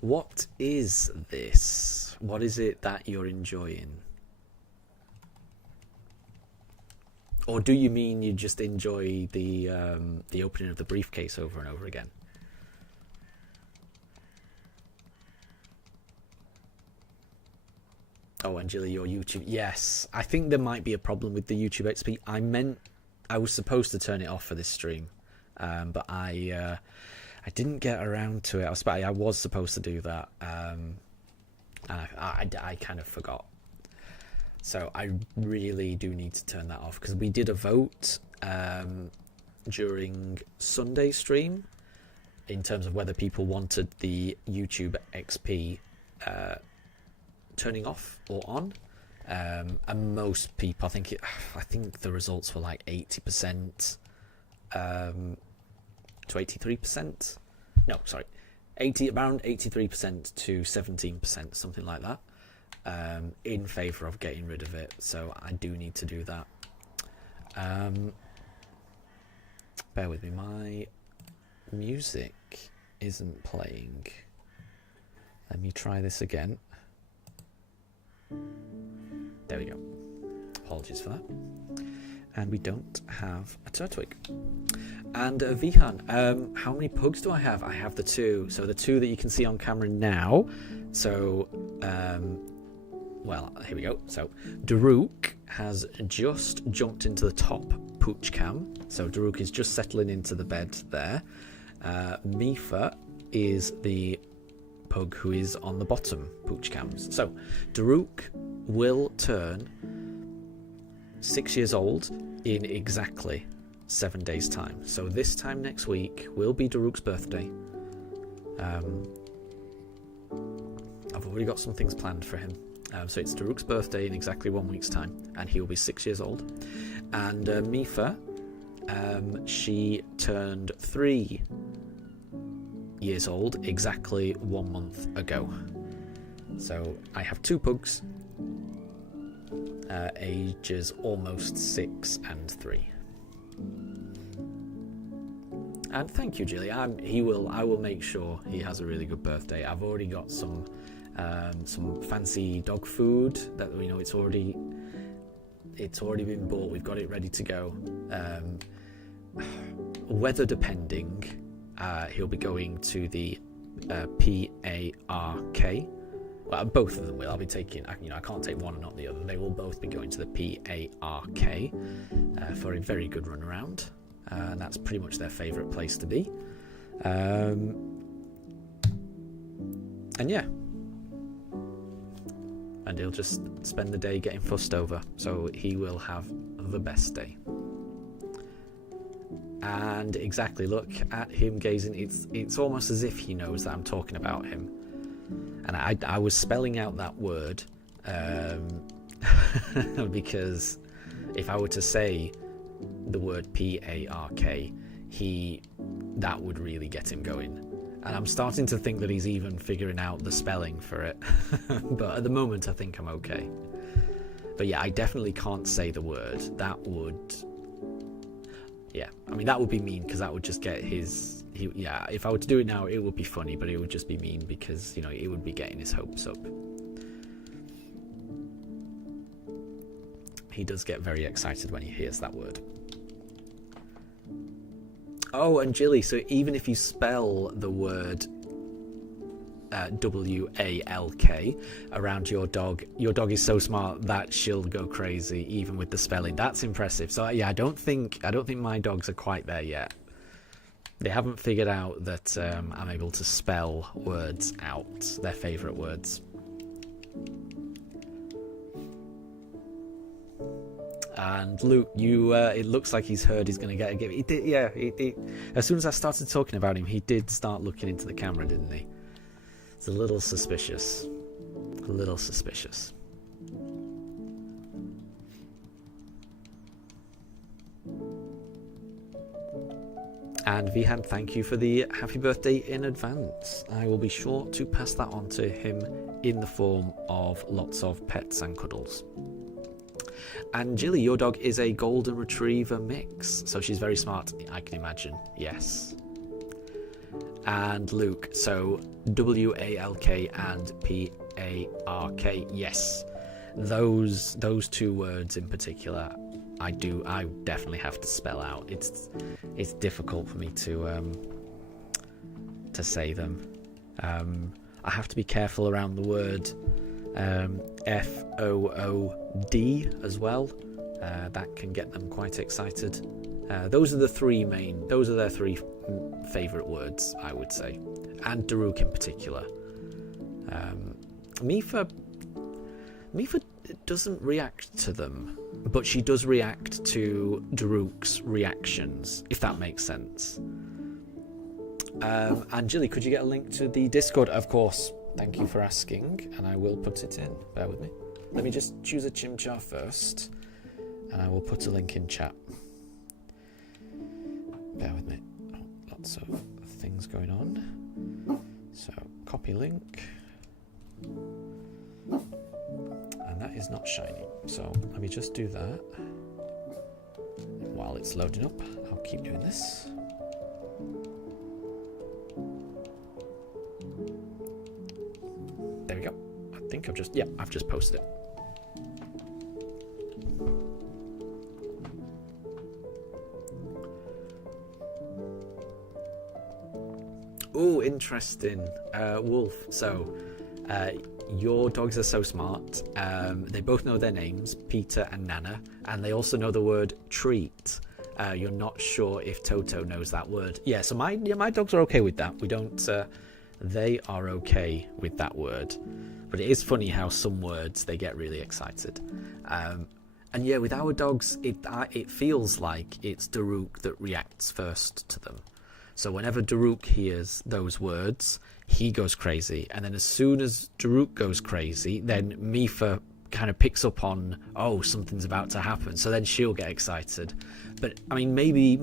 What is this? What is it that you're enjoying? Or do you mean you just enjoy the opening of the briefcase over and over again? Oh, Angela, your YouTube. Yes, I think there might be a problem with the YouTube XP. I was supposed to turn it off for this stream, but I didn't get around to it. I was supposed to do that, and I kind of forgot. So I really do need to turn that off, because we did a vote during Sunday's stream in terms of whether people wanted the YouTube XP turning off or on, and most people, I think the results were like 80% to 83%. No, sorry, around 83% to 17%, something like that, in favour of getting rid of it. So I do need to do that. Bear with me, my music isn't playing. Let me try this again. There we go. Apologies for that. And we don't have a Turtwig. And Vihan, how many pugs do I have? I have the two. So the two that you can see on camera now. So, well, here we go. So Daruk has just jumped into the top pooch cam. So Daruk is just settling into the bed there. Mifa is the pug who is on the bottom pooch cams. So Daruk will turn 6 years old in exactly 7 days time. So this time next week will be Daruk's birthday. I've already got some things planned for him. So it's Daruk's birthday in exactly 1 week's time, and he will be 6 years old. And Mifa, she turned 3 years old exactly 1 month ago. So I have two pugs, ages almost 6 and 3. And thank you, Jilly. I will make sure he has a really good birthday. I've already got some fancy dog food that we know it's already been bought. We've got it ready to go. Weather depending, he'll be going to the PARK. Well, both of them will. I'll be taking, I can't take one and not the other. They will both be going to the PARK for a very good run around. And that's pretty much their favourite place to be. And yeah. And he'll just spend the day getting fussed over. So he will have the best day. And exactly, look at him gazing. It's almost as if he knows that I'm talking about him. And I was spelling out that word because if I were to say the word PARK, that would really get him going. And I'm starting to think that he's even figuring out the spelling for it. But at the moment, I think I'm okay. But yeah, I definitely can't say the word. That would... Yeah, I mean, that would be mean, because that would just get his... yeah, if I were to do it now, it would be funny, but it would just be mean because, you know, it would be getting his hopes up. He does get very excited when he hears that word. Oh, and Jilly, so even if you spell the word W-A-L-K around your dog is so smart that she'll go crazy even with the spelling. That's impressive. So yeah, I don't think my dogs are quite there yet. They haven't figured out that I'm able to spell words out, their favourite words. And Luke, you it looks like he's heard he's going to get a gift. He did, yeah. As soon as I started talking about him, he did start looking into the camera, didn't he? It's a little suspicious. A little suspicious. And Vihan, thank you for the happy birthday in advance. I will be sure to pass that on to him in the form of lots of pets and cuddles. And Jilly, your dog is a golden retriever mix, so she's very smart, I can imagine. Yes. And Luke, so W-A-L-K and P-A-R-K. Yes, those two words in particular, I definitely have to spell out. It's difficult for me to say them. I have to be careful around the word F-O-O-D as well. That can get them quite excited. Those are their three favourite words, I would say, and Daruk in particular. Mifa doesn't react to them, but she does react to Daruk's reactions, if that makes sense. And Jilly, could you get a link to the Discord? Of course. Thank you for asking, and I will put it in. Bear with me. Let me just choose a chimchar first, and I will put a link in chat. Bear with me. Oh, lots of things going on. So, copy link. And that is not shiny. So, let me just do that. While it's loading up, I'll keep doing this. There we go. I think I've just posted it. Oh, interesting. Wolf, so your dogs are so smart. They both know their names, Peter and Nana, and they also know the word treat. You're not sure if Toto knows that word. Yeah, so my dogs are okay with that. We don't... they are okay with that word. But it is funny how some words, they get really excited. And yeah, with our dogs, it feels like it's Daruk that reacts first to them. So whenever Daruk hears those words, he goes crazy. And then as soon as Daruk goes crazy, then Mifa kind of picks up on, oh, something's about to happen. So then she'll get excited. But, I mean, maybe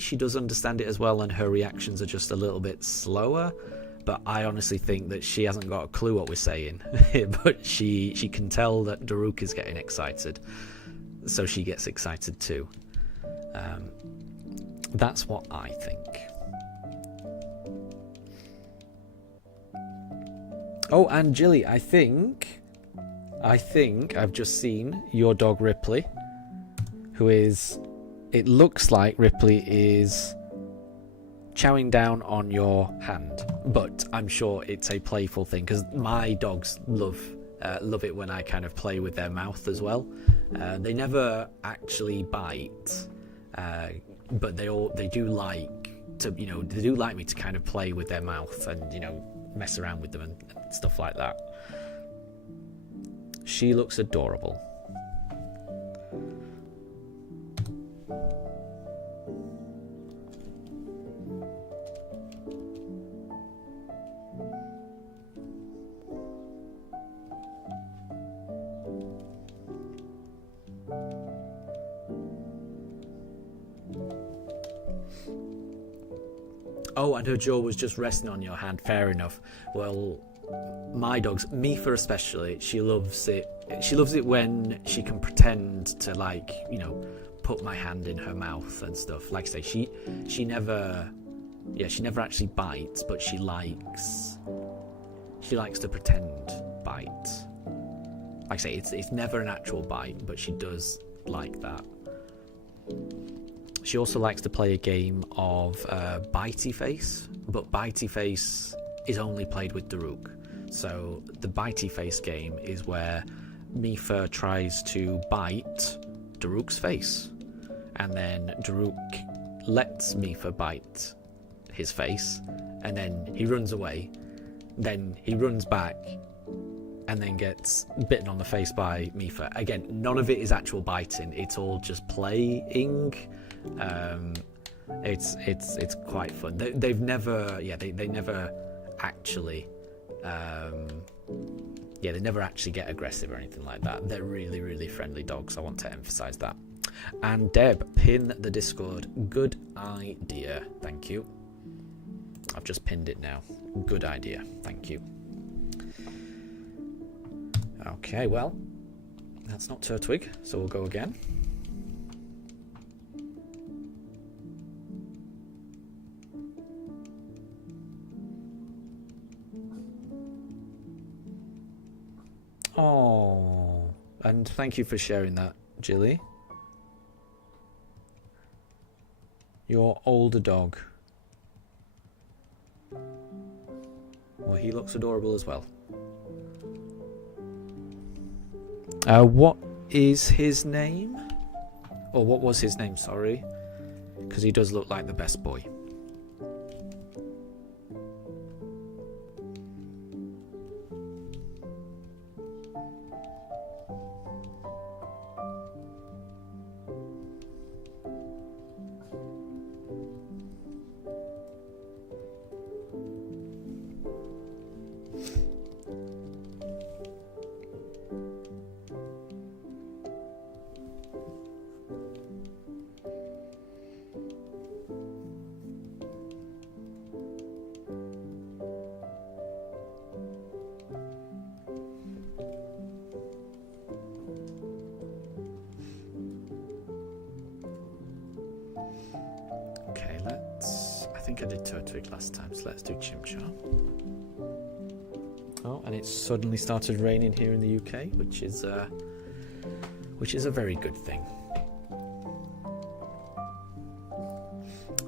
she does understand it as well, and her reactions are just a little bit slower. But I honestly think that she hasn't got a clue what we're saying. But she can tell that Daruk is getting excited. So she gets excited too. That's what I think. Oh, and Jilly, I think I've just seen your dog Ripley, who is... It looks like Ripley is chowing down on your hand, but I'm sure it's a playful thing, because my dogs love it when I kind of play with their mouth as well. They never actually bite, but they do like to, they do like me to kind of play with their mouth and, mess around with them and stuff like that. She looks adorable. Oh, and her jaw was just resting on your hand. Fair enough. Well, my dogs, Mifa especially, she loves it. She loves it when she can pretend to, like, you know, put my hand in her mouth and stuff. Like I say, she never actually bites, but she likes to pretend bite. Like I say, it's never an actual bite, but she does like that. She also likes to play a game of Bitey Face, but Bitey Face is only played with Daruk. So the Bitey Face game is where Mifa tries to bite Daruk's face, and then Daruk lets Mifa bite his face, and then he runs away. Then he runs back and then gets bitten on the face by Mifa. Again, none of it is actual biting, it's all just playing. It's quite fun. They've never they never actually they never actually get aggressive or anything like that. They're really, really friendly dogs. I want to emphasize that. And Deb, pin the Discord. Good idea. Thank you. I've just pinned it now. Good idea. Thank you. Okay, well, that's not Turtwig, so we'll go again. Oh, and thank you for sharing that, Jilly. Your older dog. Well, he looks adorable as well. What is his name? Or what was his name, sorry? Because he does look like the best boy. I did Turtwig last time, so let's do Chimchar. Oh, and it's suddenly started raining here in the UK, which is a very good thing.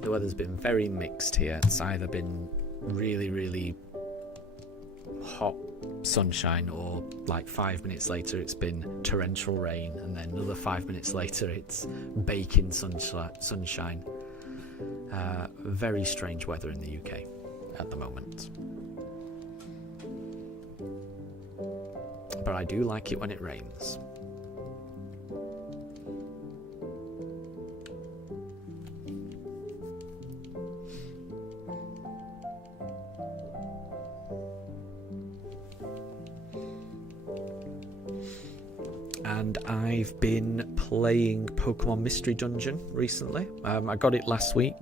The weather's been very mixed here. It's either been really, really hot sunshine, or like 5 minutes later it's been torrential rain, and then another 5 minutes later it's baking sunshine. Very strange weather in the UK at the moment. But I do like it when it rains. And I've been playing Pokemon Mystery Dungeon recently. I got it last week.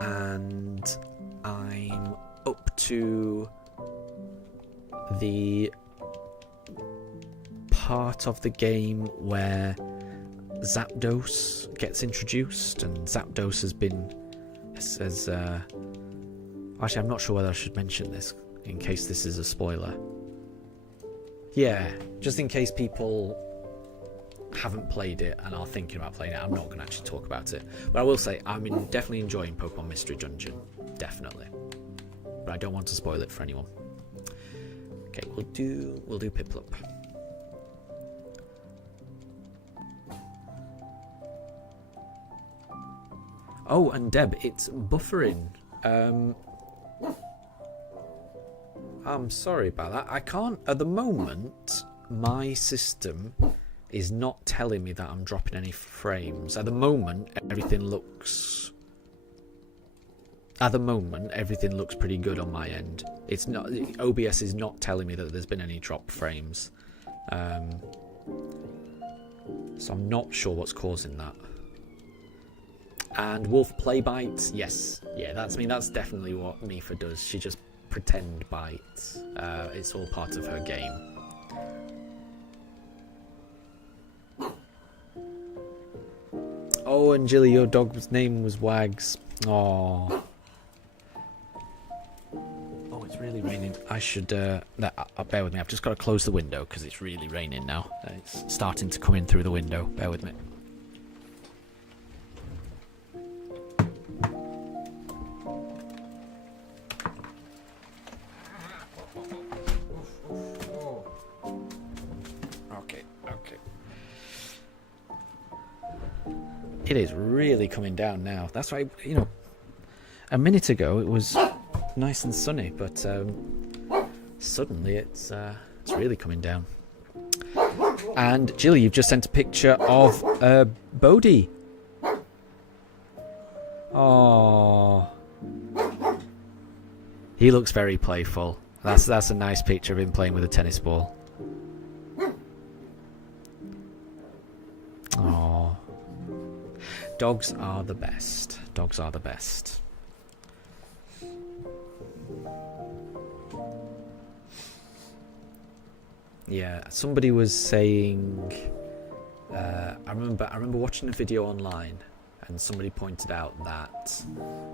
And I'm up to the part of the game where Zapdos gets introduced, and Zapdos actually, I'm not sure whether I should mention this in case this is a spoiler. Yeah, just in case people haven't played it and are thinking about playing it, I'm not going to actually talk about it. But I will say I'm definitely enjoying Pokemon Mystery Dungeon, definitely. But I don't want to spoil it for anyone. Okay, we'll do Piplup. Oh, and Deb, it's buffering. I'm sorry about that. I can't at the moment. My system is not telling me that I'm dropping any frames. At the moment, everything looks pretty good on my end. It's not. OBS is not telling me that there's been any drop frames. So I'm not sure what's causing that. And Wolf play bites, yes, yeah. That's definitely what Mifa does. She just pretend bites. It's all part of her game. Oh, and Jilly, your dog's name was Wags. Oh. Oh, it's really raining. I should. Bear with me. I've just got to close the window because it's really raining now. It's starting to come in through the window. Bear with me. It is really coming down now. That's why, a minute ago it was nice and sunny, but suddenly it's really coming down. And Jilly, you've just sent a picture of Bodhi. Oh, he looks very playful. That's a nice picture of him playing with a tennis ball. Oh. Dogs are the best. Dogs are the best. Yeah, somebody was saying. I remember watching a video online, and somebody pointed out that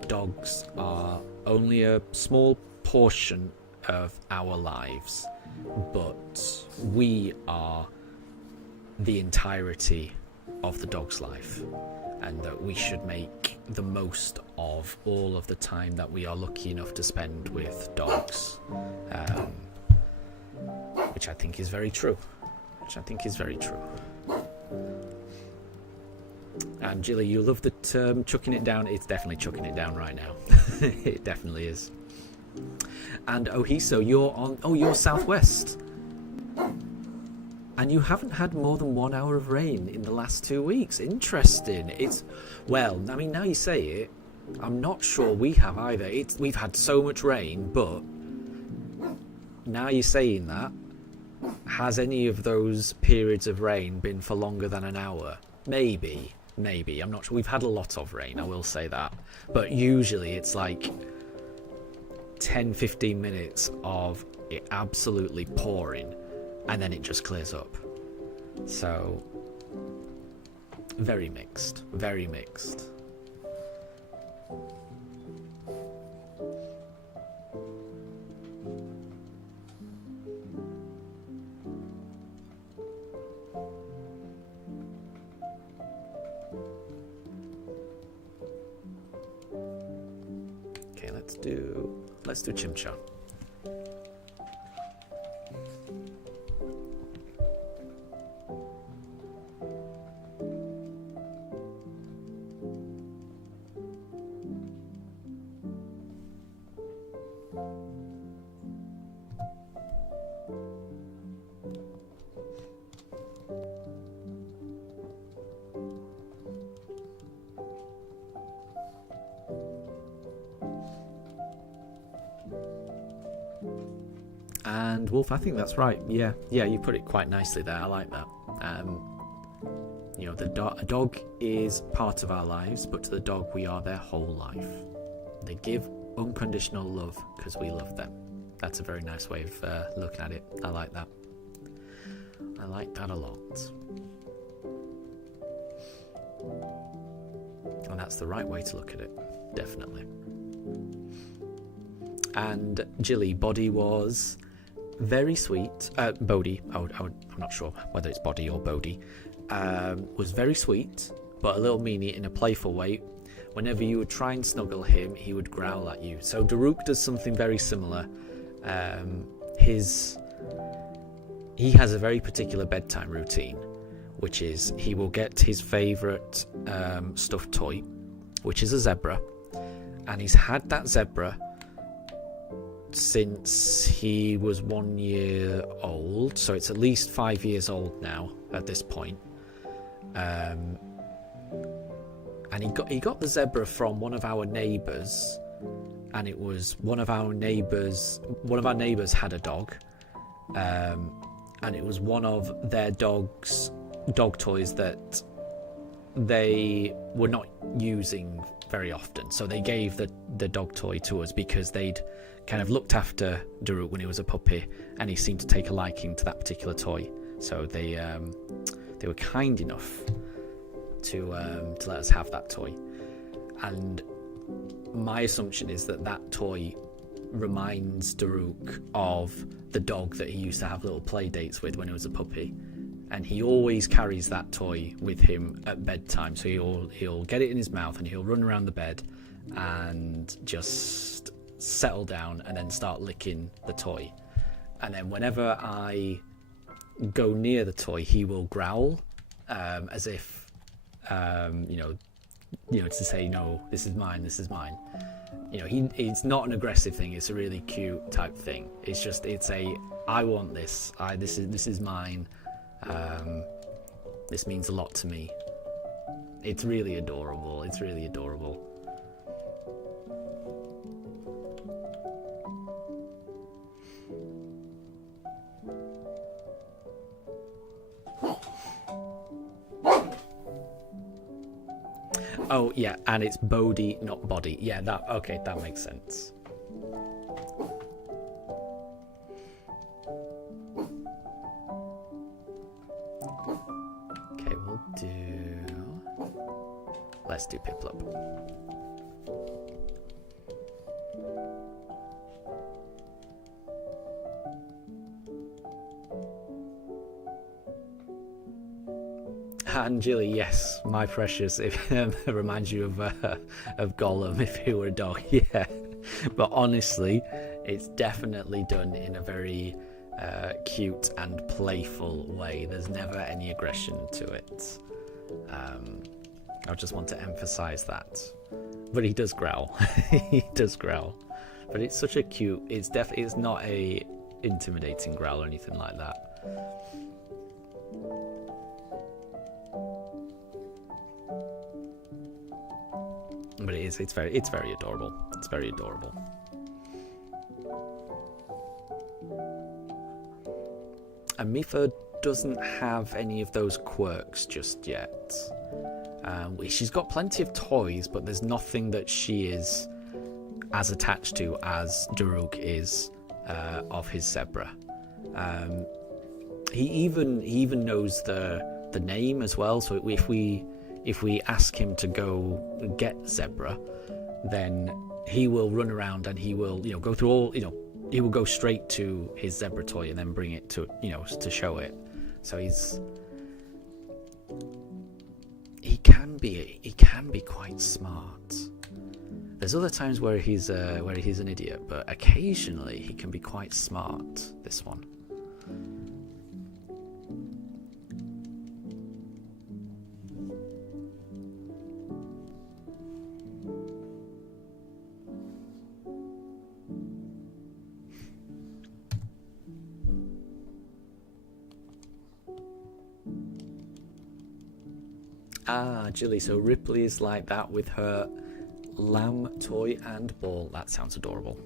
dogs are only a small portion of our lives, but we are the entirety of the dog's life. And that we should make the most of all of the time that we are lucky enough to spend with dogs, which I think is very true. And Jilly, you love the term chucking it down. It's definitely chucking it down right now. It definitely is. And Ohiso, you're southwest. And you haven't had more than 1 hour of rain in the last 2 weeks. Interesting. Now you say it, I'm not sure we have either. We've had so much rain, but now you're saying that, has any of those periods of rain been for longer than an hour? Maybe. I'm not sure. We've had a lot of rain, I will say that. But usually it's like 10-15 minutes of it absolutely pouring, and then it just clears up. So, very mixed. Very mixed. Okay, let's do Chimchar. And Wolf, I think that's right. Yeah, you put it quite nicely there. I like that. A dog is part of our lives, but to the dog, we are their whole life. They give unconditional love because we love them. That's a very nice way of looking at it. I like that. I like that a lot. And that's the right way to look at it, definitely. And Jilly, Body was very sweet. Bodhi, I'm not sure whether it's Body or Bodhi, was very sweet, but a little meanie in a playful way. Whenever you would try and snuggle him, he would growl at you. So Daruk does something very similar. He has a very particular bedtime routine, which is he will get his favourite stuffed toy, which is a zebra, and he's had that zebra since he was 1 year old, so it's at least 5 years old now at this point. And he got the zebra from one of our neighbours, and it was one of our neighbours had a dog, and it was one of their dog toys that they were not using very often. So they gave the dog toy to us because they'd kind of looked after Daruk when he was a puppy, and he seemed to take a liking to that particular toy. So they were kind enough to let us have that toy. And my assumption is that toy reminds Daruk of the dog that he used to have little play dates with when he was a puppy, and he always carries that toy with him at bedtime. So he'll get it in his mouth and he'll run around the bed and just settle down and then start licking the toy. And then whenever I go near the toy, he will growl, as if to say, no, this is mine, this is mine. It's not an aggressive thing, it's a really cute type thing. It's a, I want this, this is mine, this means a lot to me. It's really adorable, it's really adorable. Oh yeah, and it's Bodhi, not body. Yeah, that makes sense. Okay, let's do Piplup. And Jilly, yes, my precious. It reminds you of Gollum if he were a dog. Yeah, but honestly, it's definitely done in a very cute and playful way. There's never any aggression to it. I just want to emphasize that. But he does growl. He does growl. But it's such a cute. It's not a intimidating growl or anything like that. But it's very adorable. It's very adorable. And Mifa doesn't have any of those quirks just yet. She's got plenty of toys, but there's nothing that she is as attached to as Daruk is of his zebra. He even knows the name as well. So if we ask him to go get Zebra, then he will run around and he will, go through all, he will go straight to his Zebra toy and then bring it to, to show it. So he can be quite smart. There's other times where he's an idiot, but occasionally he can be quite smart. This one. Ah, Jilly, so Ripley is like that with her lamb toy and ball. That sounds adorable.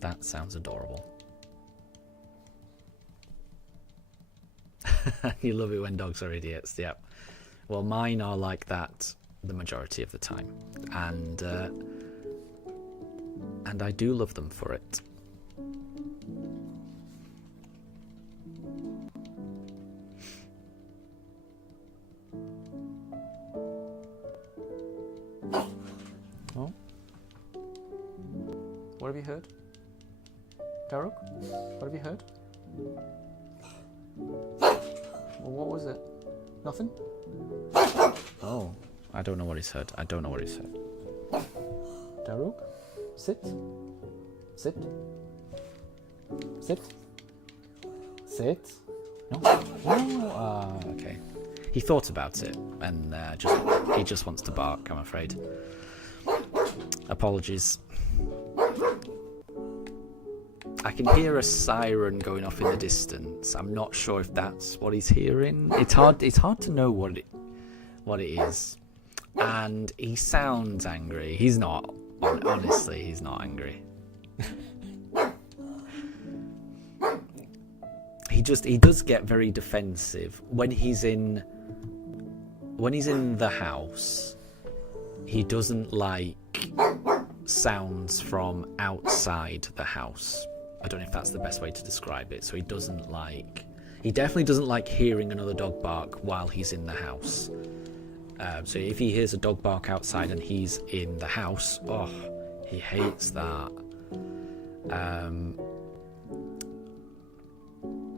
That sounds adorable. You love it when dogs are idiots, yep. Well, mine are like that the majority of the time. And I do love them for it. Oh. What have you heard? Daruk? What have you heard? Well, what was it? Nothing? Oh, I don't know what he's heard. I don't know what he's heard. Daruk? Sit. Sit. Sit. Sit. No. Oh, okay. He thought about it and he just wants to bark, I'm afraid. Apologies. I can hear a siren going off in the distance. I'm not sure if that's what he's hearing. It's hard to know what it is. And he sounds angry. He's not. Honestly, he's not angry. He does get very defensive when he's in when he's in the house, he doesn't like sounds from outside the house. I don't know if that's the best way to describe it. So he definitely doesn't like hearing another dog bark while he's in the house. So if he hears a dog bark outside and he's in the house, oh, he hates that.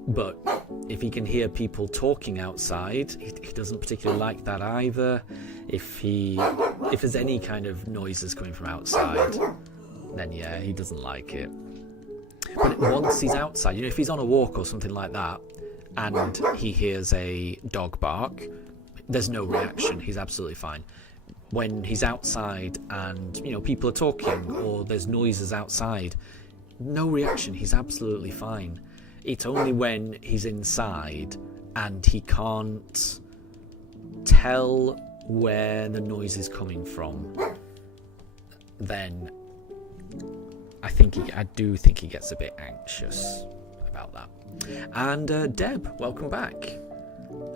But if he can hear people talking outside, he doesn't particularly like that either. If there's any kind of noises coming from outside, then yeah, he doesn't like it. But once he's outside, you know, if he's on a walk or something like that, and he hears a dog bark, there's no reaction. He's absolutely fine. When he's outside and, you know, people are talking or there's noises outside, no reaction. He's absolutely fine. It's only when he's inside and he can't tell where the noise is coming from, then I do think he gets a bit anxious about that. And Deb, welcome back.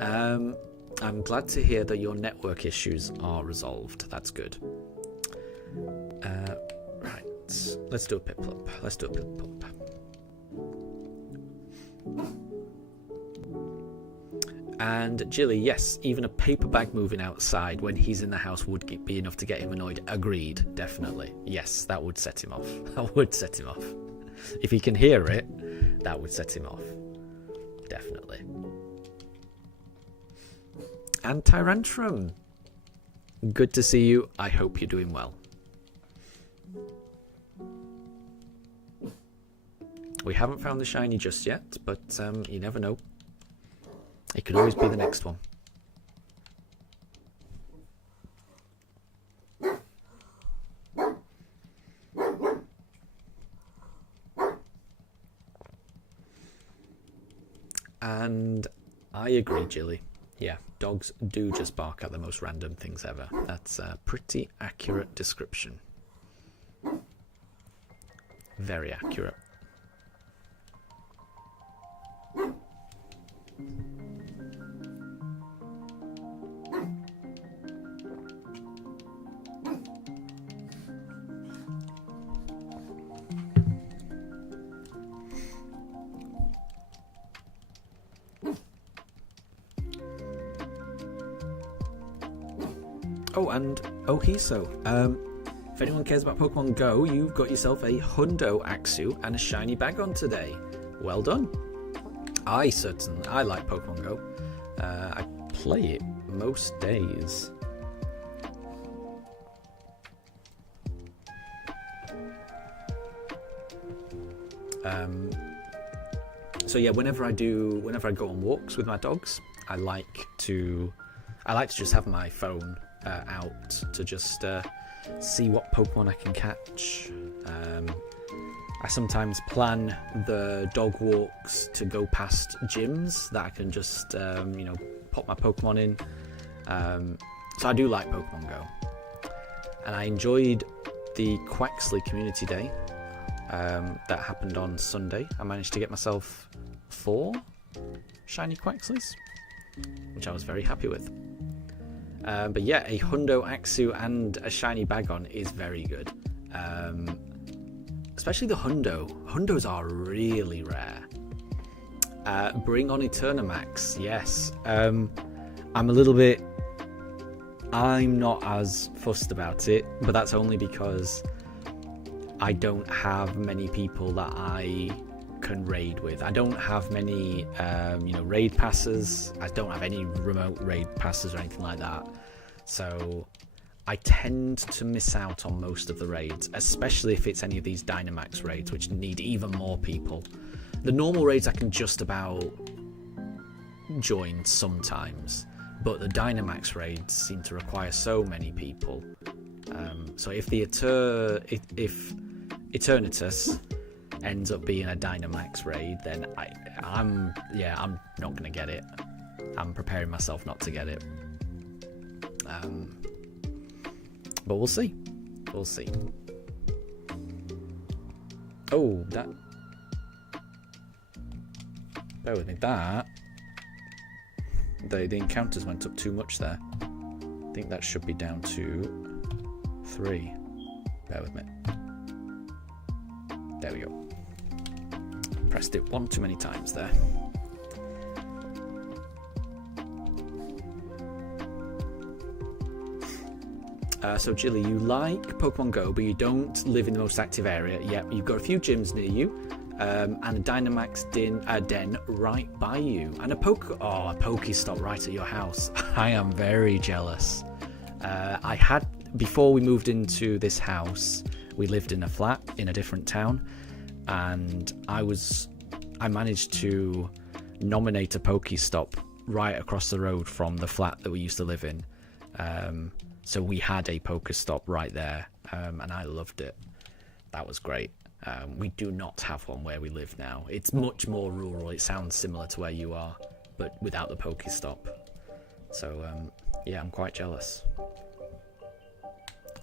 I'm glad to hear that your network issues are resolved. That's good. Right, let's do a Piplup. And Jilly, yes, even a paper bag moving outside when he's in the house would be enough to get him annoyed. Agreed, definitely. Yes, that would set him off. That would set him off. If he can hear it, that would set him off. Definitely. And Tyrantrum, good to see you. I hope you're doing well. We haven't found the shiny just yet, but you never know. It could always be the next one. And I agree, Jilly. Yeah, dogs do just bark at the most random things ever. That's a pretty accurate description. Very accurate. Oh, and Ohiso, if anyone cares about Pokemon Go, you've got yourself a Hundo Axew and a shiny Bagon today. Well done. I like Pokemon Go. I play it most days. So yeah, whenever I go on walks with my dogs, I like to just have my phone out to just see what Pokemon I can catch. I sometimes plan the dog walks to go past gyms that I can just pop my Pokemon in. So I do like Pokemon Go, and I enjoyed the Quaxley Community Day that happened on Sunday. I managed to get myself 4 shiny Quaxleys, which I was very happy with. But yeah, a Hundo Axew and a shiny Bagon is very good. Especially the Hundo. Hundos are really rare. Bring on Eternamax, yes. I'm not as fussed about it, but that's only because I don't have many people that I can raid with. I don't have many raid passes. I don't have any remote raid passes or anything like that, so I tend to miss out on most of the raids, especially if it's any of these Dynamax raids, which need even more people. The normal raids I can just about join sometimes, but the Dynamax raids seem to require so many people. So if Eternatus ends up being a Dynamax raid, then I'm not gonna get it. I'm preparing myself not to get it. But we'll see. We'll see. Oh, that. Bear with me. That. The encounters went up too much there. I think that should be down to 3. Bear with me. There we go. Pressed it one too many times there. So Jilly, you like Pokemon Go, but you don't live in the most active area. Yep, you've got a few gyms near you, and a Dynamax den right by you, and a Pokestop right at your house. I am very jealous. I had, before we moved into this house, we lived in a flat in a different town, and I managed to nominate a Pokestop right across the road from the flat that we used to live in. So we had a Pokestop right there, and I loved it. That was great. We do not have one where we live now. It's much more rural. It sounds similar to where you are, but without the Pokestop. So, yeah, I'm quite jealous.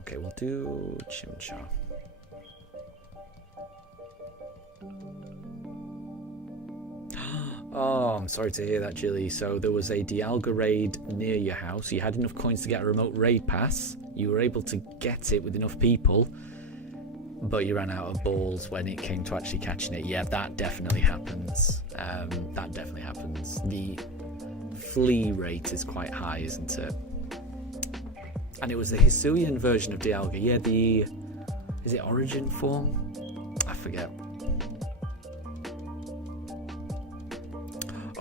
Okay, we'll do Chimchar. Oh, I'm sorry to hear that, Jilly. So there was a Dialga raid near your house. You had enough coins to get a remote raid pass. You were able to get it with enough people, but you ran out of balls when it came to actually catching it. Yeah, that definitely happens. That definitely happens. The flea rate is quite high, isn't it? And it was the Hisuian version of Dialga. Yeah, is it Origin form? I forget.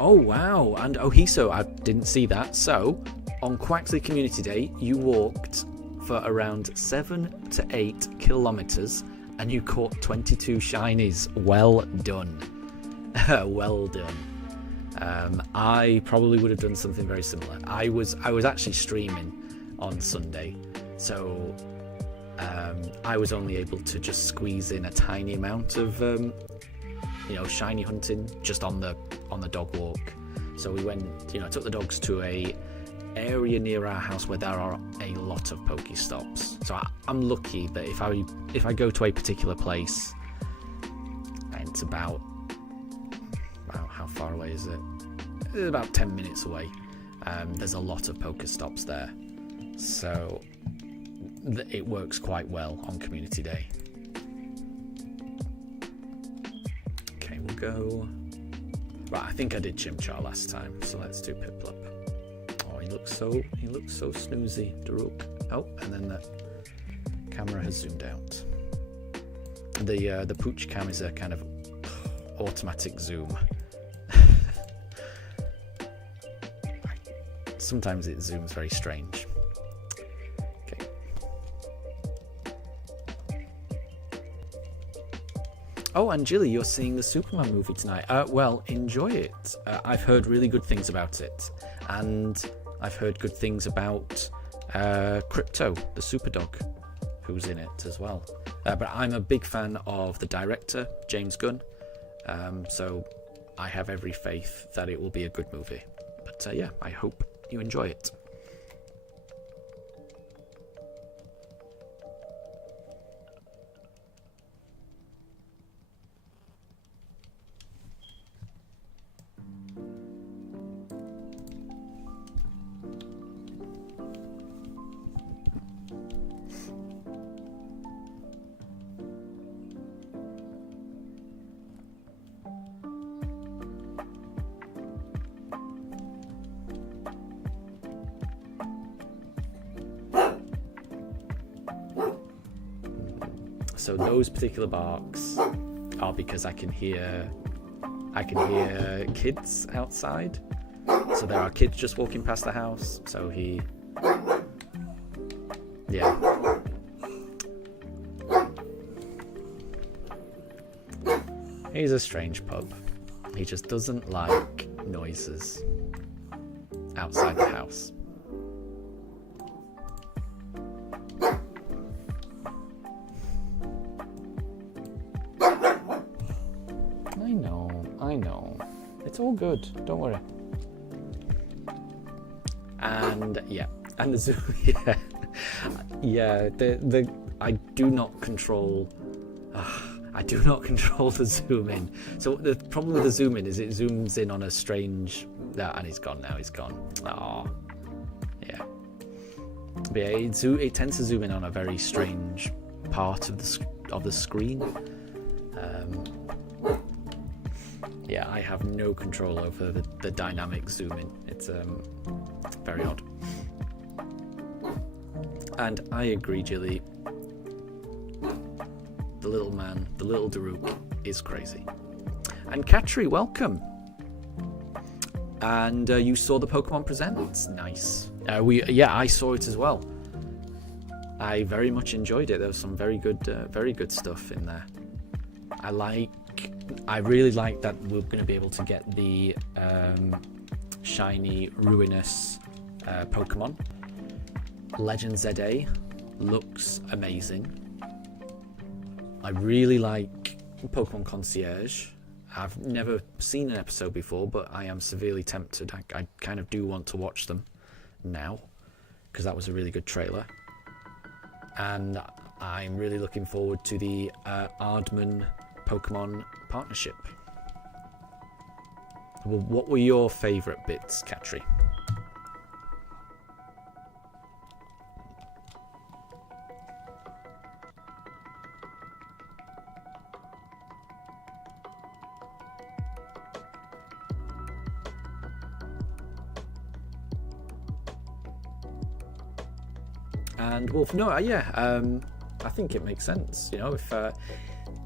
Oh wow, and Ohiso, I didn't see that. So, on Quaxley Community Day, you walked for around 7 to 8 kilometers and you caught 22 shinies. Well done. Well done. I probably would have done something very similar. I was actually streaming on Sunday, so I was only able to just squeeze in a tiny amount of shiny hunting just on the dog walk. So we went, took the dogs to a area near our house where there are a lot of Pokestops. So I'm lucky that if I go to a particular place, and it's about, wow, how far away is it? It's about 10 minutes away. There's a lot of Pokestops there, so it works quite well on Community Day. Okay, we'll go. Right, I think I did Chimchar last time, so let's do Piplup. Oh, he looks so snoozy, Daruk. Oh, and then the camera has zoomed out. The Pooch Cam is a kind of automatic zoom. Sometimes it zooms very strange. Okay. Oh, and Jilly, you're seeing the Superman movie tonight. Well, enjoy it. I've heard really good things about it, and I've heard good things about Crypto, the Superdog, who's in it as well. But I'm a big fan of the director, James Gunn, so I have every faith that it will be a good movie. But yeah, I hope you enjoy it. So those particular barks are because I can hear kids outside. So there are kids just walking past the house. So yeah. He's a strange pup. He just doesn't like noises outside the house. I know. It's all good. Don't worry. And yeah, and the zoom. Yeah. I do not control. I do not control the zoom in. So the problem with the zoom in is it zooms in on a strange. And he's gone now. He's gone. Oh, yeah. But yeah, it tends to zoom in on a very strange part of the screen. Yeah, I have no control over the dynamic zoom in. It's very odd. And I agree, Jilly. The little man, the little Daruk, is crazy. And Katri, welcome. And you saw the Pokemon Presents. Nice. I saw it as well. I very much enjoyed it. There was some very good stuff in there. I really like that we're going to be able to get the shiny Ruinous Pokemon. Legend ZA looks amazing. I really like Pokemon Concierge. I've never seen an episode before, but I am severely tempted. I kind of do want to watch them now, because that was a really good trailer. And I'm really looking forward to the Aardman Pokemon partnership. Well, what were your favourite bits, Katri? And Wolf, no, I think it makes sense. You know,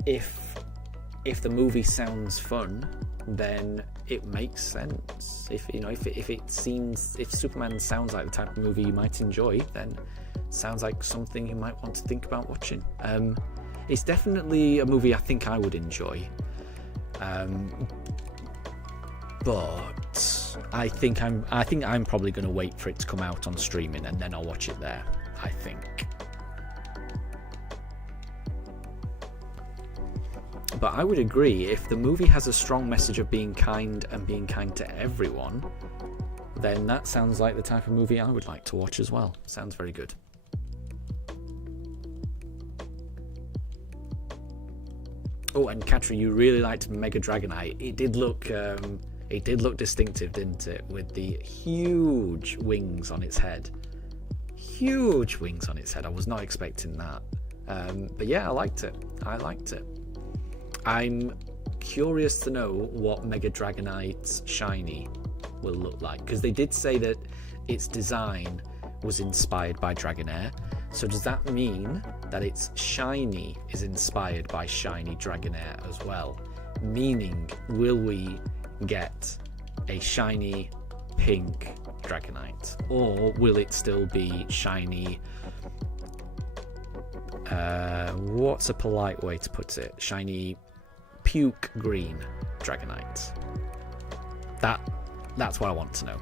if the movie sounds fun, then it makes sense. If Superman sounds like the type of movie you might enjoy, then it sounds like something you might want to think about watching. It's definitely a movie I think I would enjoy. But I think I'm probably going to wait for it to come out on streaming and then I'll watch it there. I think. But I would agree, if the movie has a strong message of being kind and being kind to everyone, then that sounds like the type of movie I would like to watch as well. Sounds very good. Oh, and Katri, you really liked Mega Dragonite. It did look distinctive, didn't it? With the huge wings on its head. Huge wings on its head. I was not expecting that. But yeah, I liked it. I'm curious to know what Mega Dragonite's shiny will look like, because they did say that its design was inspired by Dragonair. So does that mean that its shiny is inspired by shiny Dragonair as well? Meaning, will we get a shiny pink Dragonite, or will it still be shiny? What's a polite way to put it? Shiny puke green Dragonite. That's what I want to know,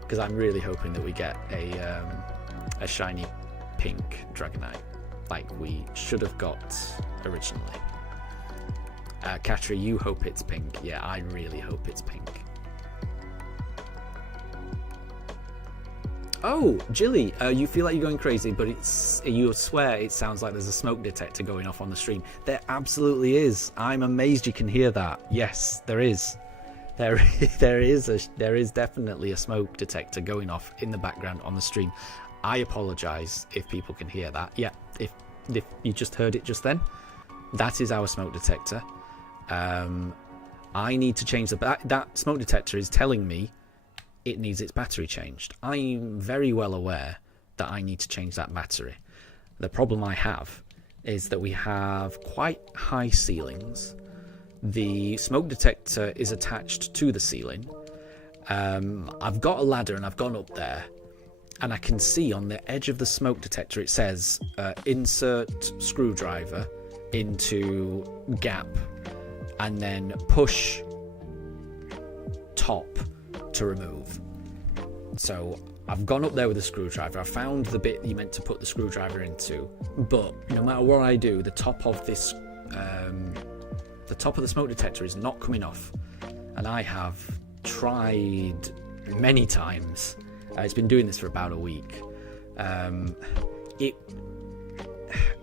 because I'm really hoping that we get a shiny pink Dragonite, like we should have got originally. Katri, you hope it's pink. Yeah, I really hope it's pink. Oh, Jilly, you feel like you're going crazy, but you swear it sounds like there's a smoke detector going off on the stream. There absolutely is. I'm amazed you can hear that. Yes, there is. There is definitely a smoke detector going off in the background on the stream. I apologise if people can hear that. Yeah, if you just heard it just then, that is our smoke detector. I need to change that smoke detector is telling me it needs its battery changed. I'm very well aware that I need to change that battery. The problem I have is that we have quite high ceilings. The smoke detector is attached to the ceiling. I've got a ladder and I've gone up there, and I can see on the edge of the smoke detector it says insert screwdriver into gap and then push top to remove. So I've gone up there with a screwdriver. I found the bit you meant to put the screwdriver into, but no matter what I do, the top of this the top of the smoke detector is not coming off, and I have tried many times. It's been doing this for about a week.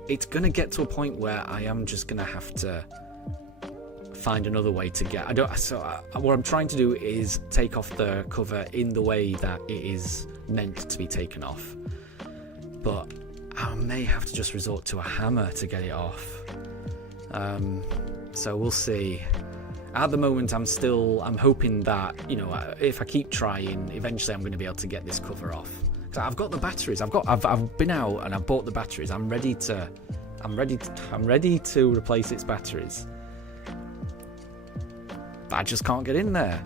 It's gonna get to a point where I am just gonna have to find another way to get. What I'm trying to do is take off the cover in the way that it is meant to be taken off. may have to just resort to a hammer to get it off. So we'll see. At the moment, I'm hoping that, you know, if I keep trying, eventually I'm going to be able to get this cover off. Because I've got the batteries. I've been out and I've bought the batteries. I'm ready to replace its batteries. But I just can't get in there.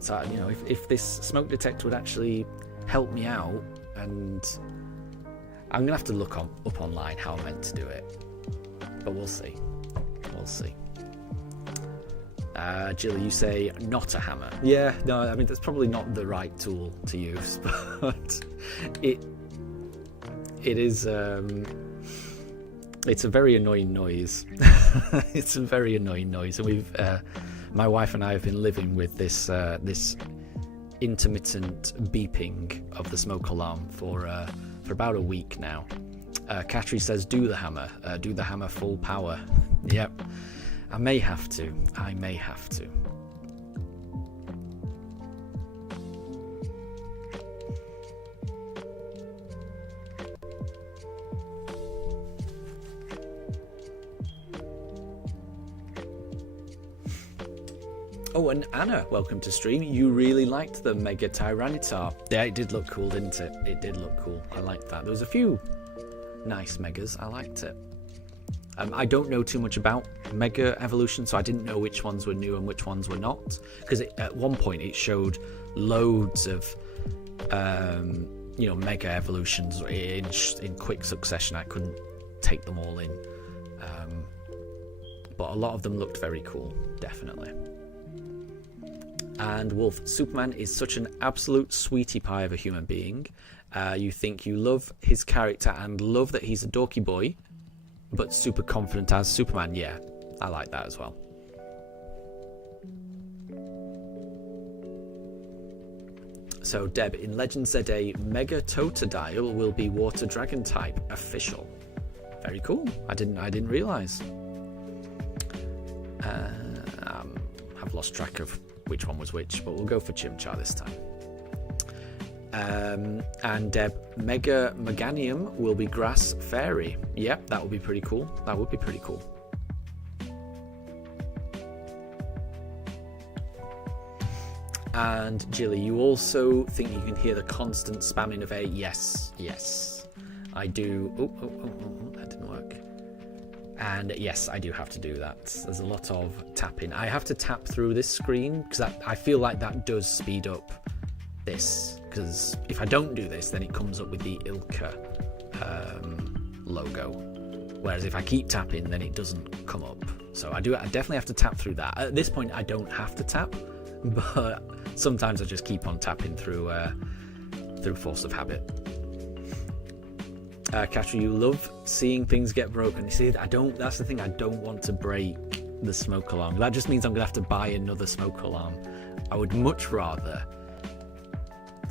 So, you know, if this smoke detector would actually help me out, and I'm gonna have to look up online how I'm meant to do it. But we'll see. We'll see. Jilly, you say not a hammer. Yeah, no, I mean that's probably not the right tool to use, but it is. It's a very annoying noise. It's a very annoying noise, and we've. My wife and I have been living with this this intermittent beeping of the smoke alarm for about a week now. Katri says, "Do the hammer full power." Yep, I may have to. Oh, and Anna, welcome to stream. You really liked the Mega Tyranitar. Yeah, it did look cool, didn't it? It did look cool. I liked that. There was a few nice Megas. I liked it. I don't know too much about Mega Evolution, so I didn't know which ones were new and which ones were not. Because at one point it showed loads of, you know, Mega Evolutions in quick succession. I couldn't take them all in. But a lot of them looked very cool, definitely. And Wolf, Superman is such an absolute sweetie pie of a human being. You think you love his character and love that he's a dorky boy, but super confident as Superman. Yeah, I like that as well. So Deb, in Legends ZA, Mega Totodile will be Water Dragon type official. Very cool. I didn't realise. I've lost track of which one was which, but we'll go for Chimchar this time. And Deb, Mega Meganium will be Grass Fairy. Yep, that would be pretty cool. That would be pretty cool. And Jilly, you also think you can hear the constant spamming of A? Yes, I do. Oh, that didn't work. And yes, I do have to do that. There's a lot of tapping. I have to tap through this screen because I feel like that does speed up this. Because if I don't do this, then it comes up with the Ilka logo. Whereas if I keep tapping, then it doesn't come up. So I definitely have to tap through that. At this point, I don't have to tap, but sometimes I just keep on tapping through force of habit. Katri, you love seeing things get broken. You see, that's the thing, I don't want to break the smoke alarm. That just means I'm going to have to buy another smoke alarm. I would much rather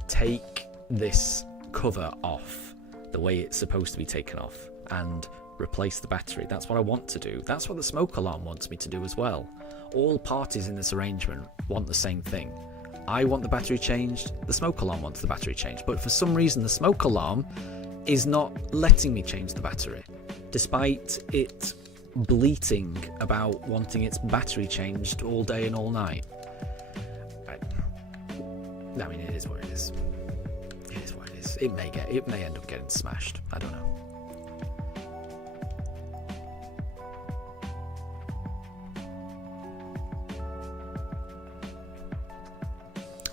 take this cover off the way it's supposed to be taken off and replace the battery. That's what I want to do. That's what the smoke alarm wants me to do as well. All parties in this arrangement want the same thing. I want the battery changed, the smoke alarm wants the battery changed, but for some reason the smoke alarm is not letting me change the battery, despite it bleating about wanting its battery changed all day and all night. I mean, it is what it is. It is what it is. It may end up getting smashed. I don't know.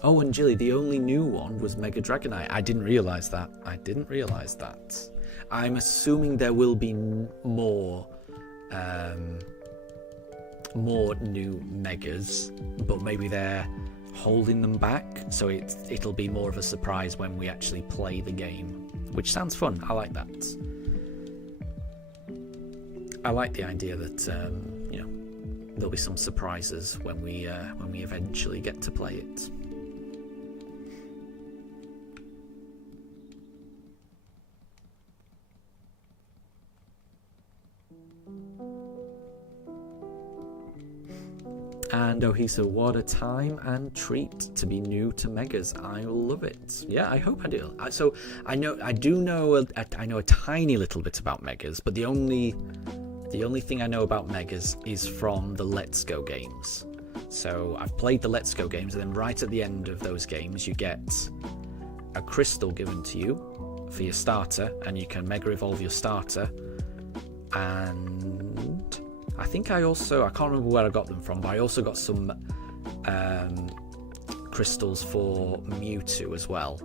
Oh, and Jilly, the only new one was Mega Dragonite. I didn't realise that. I'm assuming there will be more new Megas, but maybe they're holding them back, so it'll be more of a surprise when we actually play the game, which sounds fun. I like that. I like the idea that you know, there'll be some surprises when we eventually get to play it. And Ohiso, what a time and treat to be new to Megas. I love it. Yeah, I hope I do. So I know a tiny little bit about Megas, but the only thing I know about Megas is from the Let's Go games. So I've played the Let's Go games, and then right at the end of those games, you get a crystal given to you for your starter, and you can Mega Evolve your starter. And I think I can't remember where I got them from, but I also got some crystals for Mewtwo as well.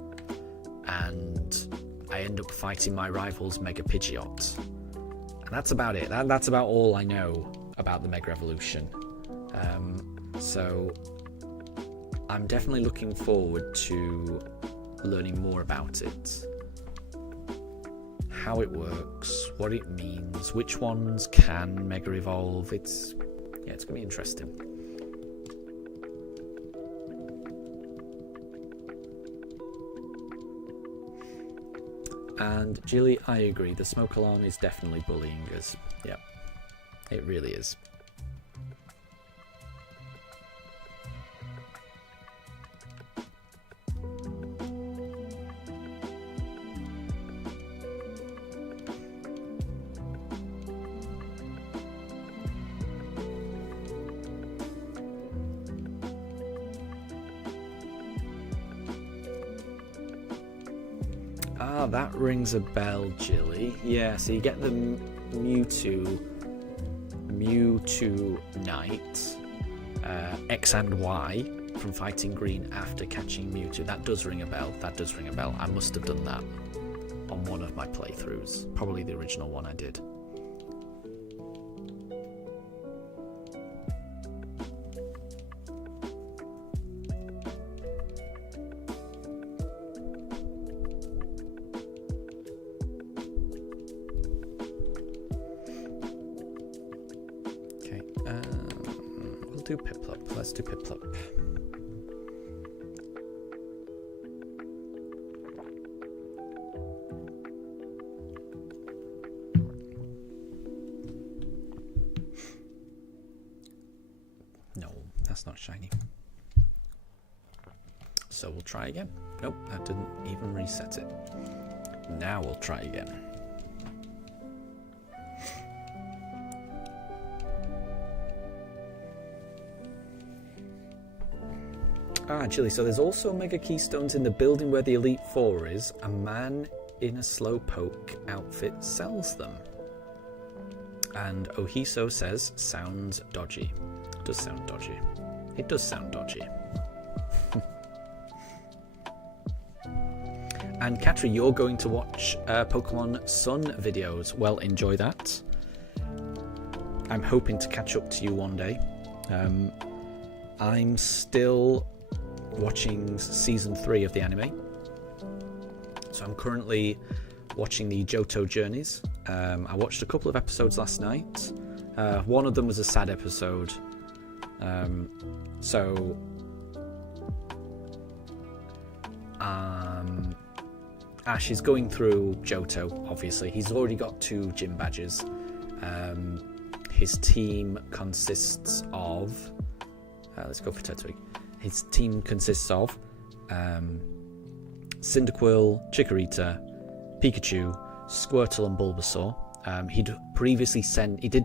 And I end up fighting my rival's Mega Pidgeot. And that's about it. That's about all I know about the Mega Evolution. So I'm definitely looking forward to learning more about it. How it works, what it means, which ones can Mega Evolve. It's gonna be interesting. And Jilly, I agree. The smoke alarm is definitely bullying us. Yeah, it really is. That rings a bell, Jilly. Yeah, so you get the Mewtwo Knight, X and Y from fighting Green after catching Mewtwo. That does ring a bell. I must have done that on one of my playthroughs. Probably the original one I did. Do Piplup. Let's do Piplup. No, that's not shiny. So we'll try again. Nope, that didn't even reset it. Now we'll try again. Chili, so there's also Mega Keystones in the building where the Elite Four is. A man in a Slowpoke outfit sells them. And Ohiso says, sounds dodgy. It does sound dodgy. It does sound dodgy. And Katri, you're going to watch Pokemon Sun videos. Well, enjoy that. I'm hoping to catch up to you one day. I'm still watching season 3 of the anime. So I'm currently watching the Johto Journeys. I watched a couple of episodes last night. One of them was a sad episode. Ash is going through Johto, obviously. He's already got 2 gym badges. His team consists of... let's go for Turtwig. His team consists of Cyndaquil, Chikorita, Pikachu, Squirtle and Bulbasaur. He did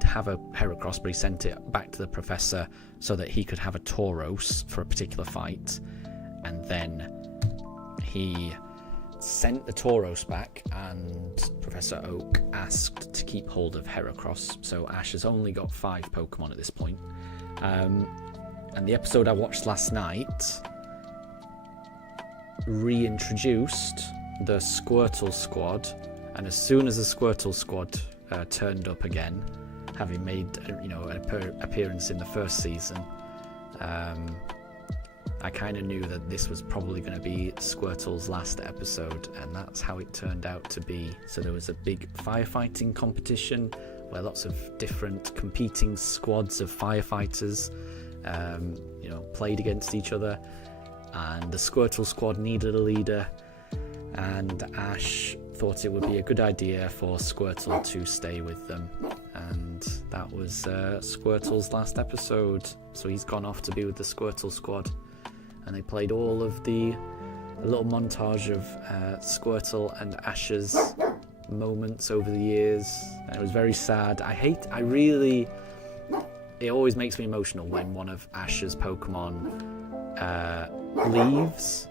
have a Heracross, but he sent it back to the professor so that he could have a Tauros for a particular fight. And then he sent the Tauros back, and Professor Oak asked to keep hold of Heracross. So Ash has only got 5 Pokemon at this point. And the episode I watched last night reintroduced the Squirtle squad, and as soon as the Squirtle squad turned up again, having made an appearance in the first season, I kind of knew that this was probably going to be Squirtle's last episode, and that's how it turned out to be. So there was a big firefighting competition where lots of different competing squads of firefighters played against each other, and the Squirtle squad needed a leader, and Ash thought it would be a good idea for Squirtle to stay with them, and That was Squirtle's last episode. So he's gone off to be with the Squirtle squad. And they played all of a little montage of Squirtle and Ash's moments over the years. And it was very sad. It always makes me emotional when one of Ash's Pokemon leaves.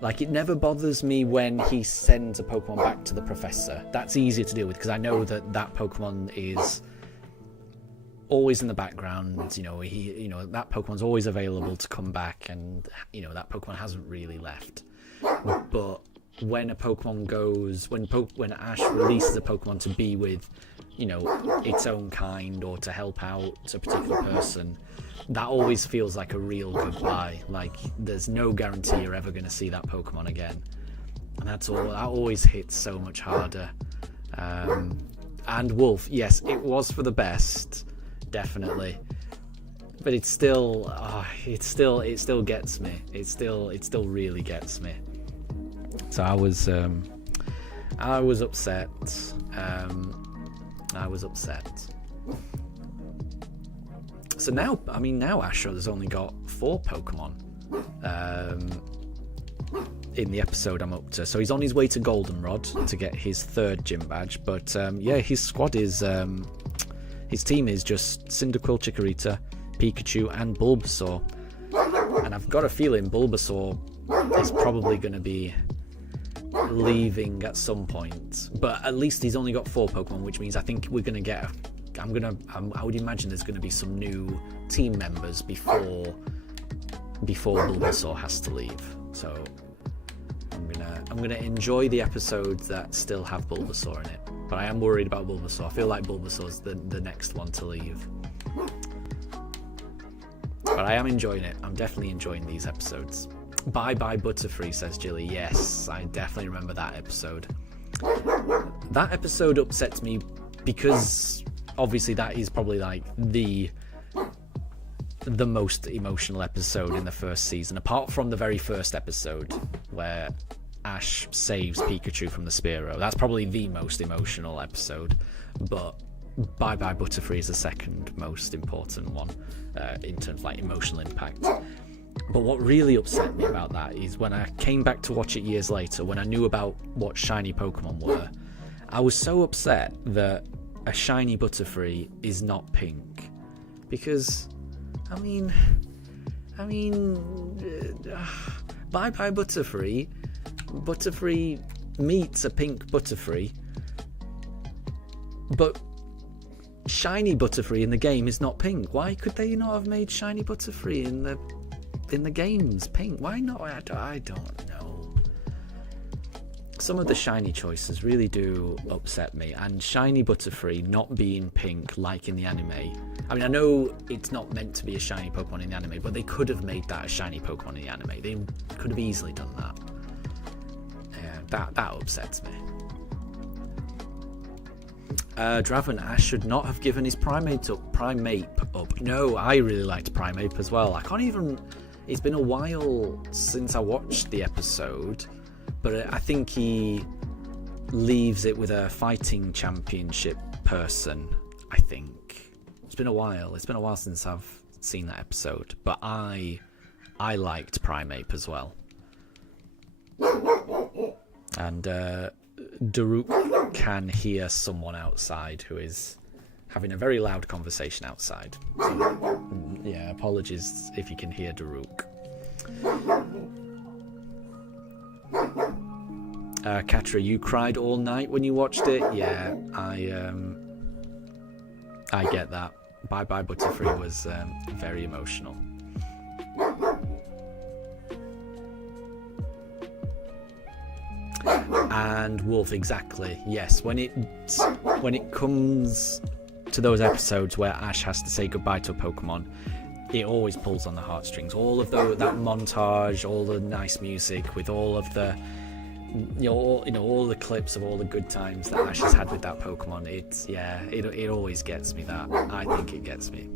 Like, it never bothers me when he sends a Pokemon back to the professor. That's easier to deal with because I know that Pokemon is always in the background. That Pokemon's always available to come back, and that Pokemon hasn't really left. But when a Pokemon goes, when Ash releases a Pokemon to be with, its own kind or to help out a particular person, that always feels like a real goodbye. Like, there's no guarantee you're ever going to see that Pokemon again, and that always hits so much harder. And Wolf, yes, it was for the best, definitely, but it still gets me. It still really gets me. So I was upset. I was upset. So now Ash has only got 4 Pokemon in the episode I'm up to. So he's on his way to Goldenrod to get his 3rd gym badge. But his squad is his team is just Cyndaquil, Chikorita, Pikachu, and Bulbasaur. And I've got a feeling Bulbasaur is probably going to be leaving at some point. But at least he's only got 4 Pokemon, which means I think we're going to get I would imagine there's going to be some new team members before Bulbasaur has to leave. So I'm gonna enjoy the episodes that still have Bulbasaur in it. But I am worried about Bulbasaur. I feel like Bulbasaur's the next one to leave. But I am enjoying it. I'm definitely enjoying these episodes. Bye Bye Butterfree, says Jilly. Yes, I definitely remember that episode. That episode upsets me because obviously that is probably like the most emotional episode in the first season, apart from the very first episode where Ash saves Pikachu from the Spearow. That's probably the most emotional episode, but Bye Bye Butterfree is the second most important one in terms of like emotional impact. But what really upset me about that is when I came back to watch it years later, when I knew about what shiny Pokemon were, I was so upset that a shiny Butterfree is not pink. Because, Bye Bye Butterfree. Butterfree meets a pink Butterfree. But shiny Butterfree in the game is not pink. Why could they not have made shiny Butterfree in the games pink? Why not? I don't know. Some of the shiny choices really do upset me, and shiny Butterfree not being pink like in the anime. I mean, I know it's not meant to be a shiny Pokemon in the anime, but they could have made that a shiny Pokemon in the anime. They could have easily done that. Yeah, that upsets me. Draven, Ash should not have given his Primeape up. No, I really liked Primeape as well. It's been a while since I watched the episode, but I think he leaves it with a fighting championship person, I think. It's been a while since I've seen that episode, but I liked Primeape as well. And Daruk can hear someone outside who is having a very loud conversation outside. So, yeah, apologies if you can hear Daruk. Katra, you cried all night when you watched it? Yeah, I get that. Bye Bye Butterfree was very emotional. And Wolf, exactly. Yes, when it comes to those episodes where Ash has to say goodbye to a Pokemon, it always pulls on the heartstrings. All of that montage, all the nice music with all of the all the clips of all the good times that Ash has had with that Pokemon. It always gets me. That I think it gets me,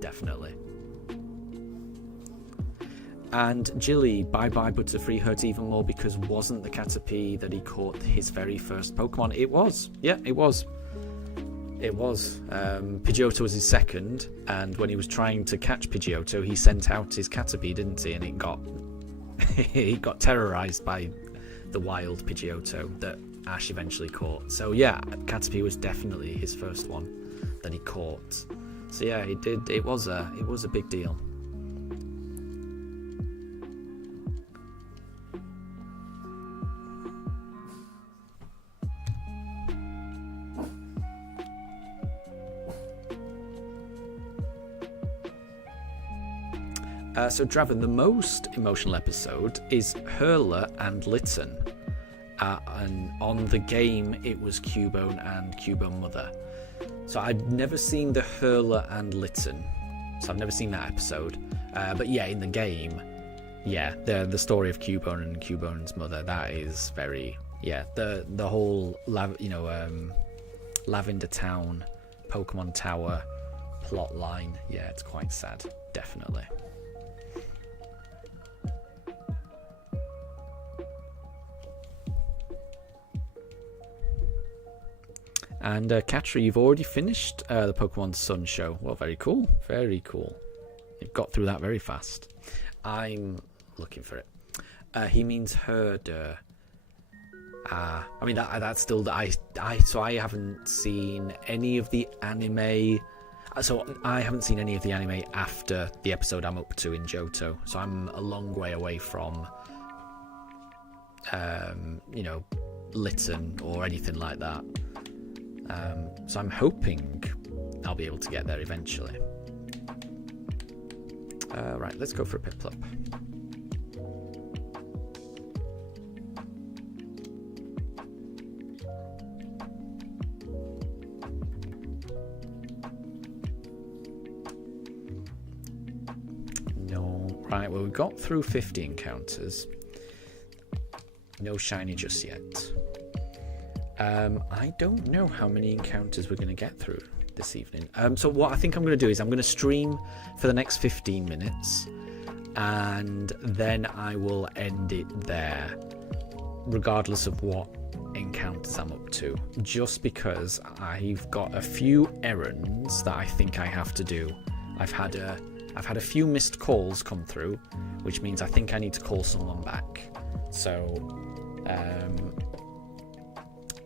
definitely. And Jilly, Bye Bye Butterfree hurt even more because wasn't the Caterpie that he caught his very first Pokemon? It was. Yeah, it was. It was. Pidgeotto was his second, and when he was trying to catch Pidgeotto, he sent out his Caterpie, didn't he? And it got he got terrorized by the wild Pidgeotto that Ash eventually caught. So yeah, Caterpie was definitely his first one that he caught. So yeah, he did. It was a big deal. So Draven, the most emotional episode is Hurler and Litten. And on the game, it was Cubone and Cubone Mother. So I've never seen the Hurler and Litten. So I've never seen that episode. But yeah, in the game, yeah, the story of Cubone and Cubone's mother, that is very, yeah, the whole, Lavender Town, Pokemon Tower plot line, yeah, it's quite sad, definitely. And Katra, you've already finished the Pokemon Sun show. Well, very cool. Very cool. You've got through that very fast. I'm looking for it. He means herder. I mean, that's still... So I haven't seen any of the anime... So I haven't seen any of the anime after the episode I'm up to in Johto. So I'm a long way away from... Litten or anything like that. So I'm hoping I'll be able to get there eventually. Right, let's go for a Piplup. No, right, well we got through 50 encounters. No shiny just yet. I don't know how many encounters we're going to get through this evening. So what I think I'm going to do is I'm going to stream for the next 15 minutes and then I will end it there regardless of what encounters I'm up to, just because I've got a few errands that I think I have to do. I've had a few missed calls come through, which means I think I need to call someone back. So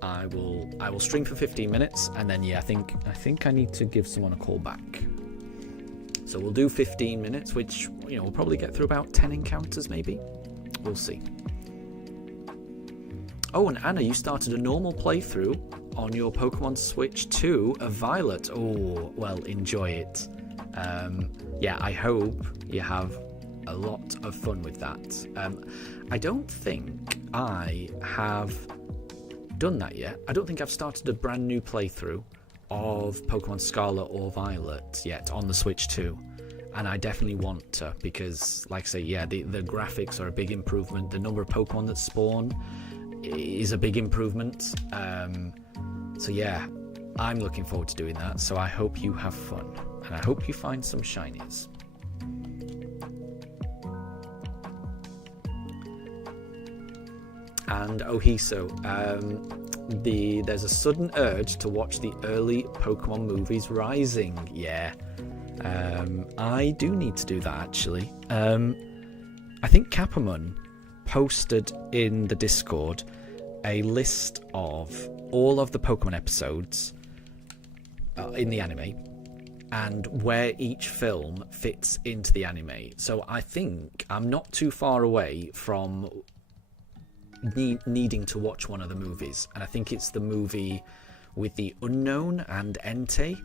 I will stream for 15 minutes and then yeah, I think I need to give someone a call back. So we'll do 15 minutes, which we'll probably get through about 10 encounters maybe. We'll see. Oh, and Anna, you started a normal playthrough on your Pokemon Switch 2 of Violet. Oh, well, enjoy it. Yeah, I hope you have a lot of fun with that. I don't think I have done that yet. I don't think I've started a brand new playthrough of Pokemon Scarlet or Violet yet on the Switch 2, and I definitely want to, because like I say, yeah, the graphics are a big improvement. The number of Pokemon that spawn is a big improvement. So yeah, I'm looking forward to doing that. So I hope you have fun and I hope you find some shinies. And Ohiso, there's a sudden urge to watch the early Pokemon movies Rising. Yeah, I do need to do that actually. I think Capamon posted in the Discord a list of all of the Pokemon episodes in the anime and where each film fits into the anime. So I think I'm not too far away from needing to watch one of the movies, and I think it's the movie with the Unknown and Entei.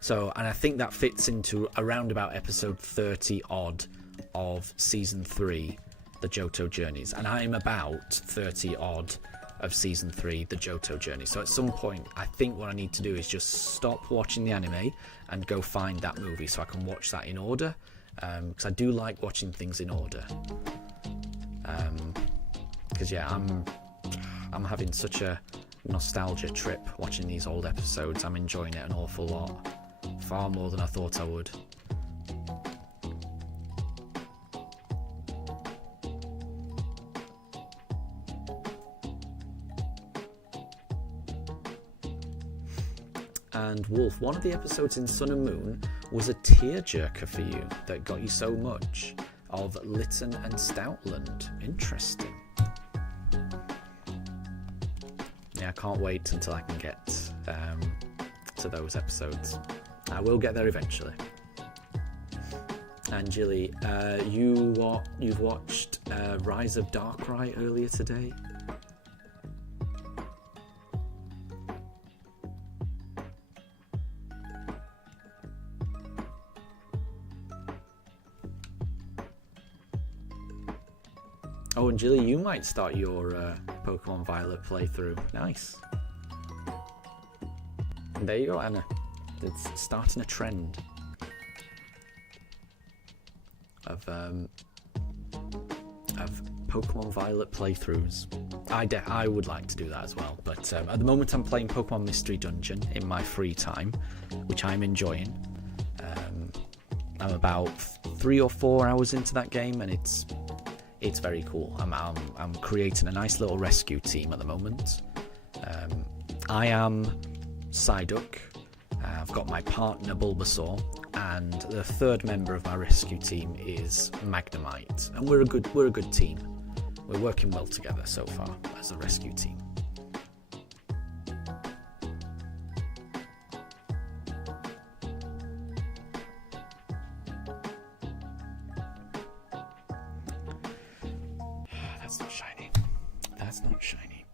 So, and I think that fits into around about episode 30 odd of season 3, the Johto Journeys, and I'm about 30 odd of season 3, the Johto Journey. So at some point I think what I need to do is just stop watching the anime and go find that movie so I can watch that in order, because I do like watching things in order. Because yeah, I'm having such a nostalgia trip watching these old episodes. I'm enjoying it an awful lot, far more than I thought I would. And Wolf, one of the episodes in Sun and Moon was a tearjerker for you that got you so much of Lytton and Stoutland. Interesting. Yeah, I can't wait until I can get to those episodes. I will get there eventually. And Jilly, you've watched Rise of Darkrai earlier today. Oh, and Jilly, you might start your Pokemon Violet playthrough. Nice. And there you go, Anna. It's starting a trend of Pokemon Violet playthroughs. I would like to do that as well, but at the moment I'm playing Pokemon Mystery Dungeon in my free time, which I'm enjoying. I'm about 3 or 4 hours into that game, and it's very cool. I'm creating a nice little rescue team at the moment. I am Psyduck. I've got my partner Bulbasaur, and the third member of my rescue team is Magnemite, and we're a good team. We're working well together so far as a rescue team. That's not shiny. That's not shiny.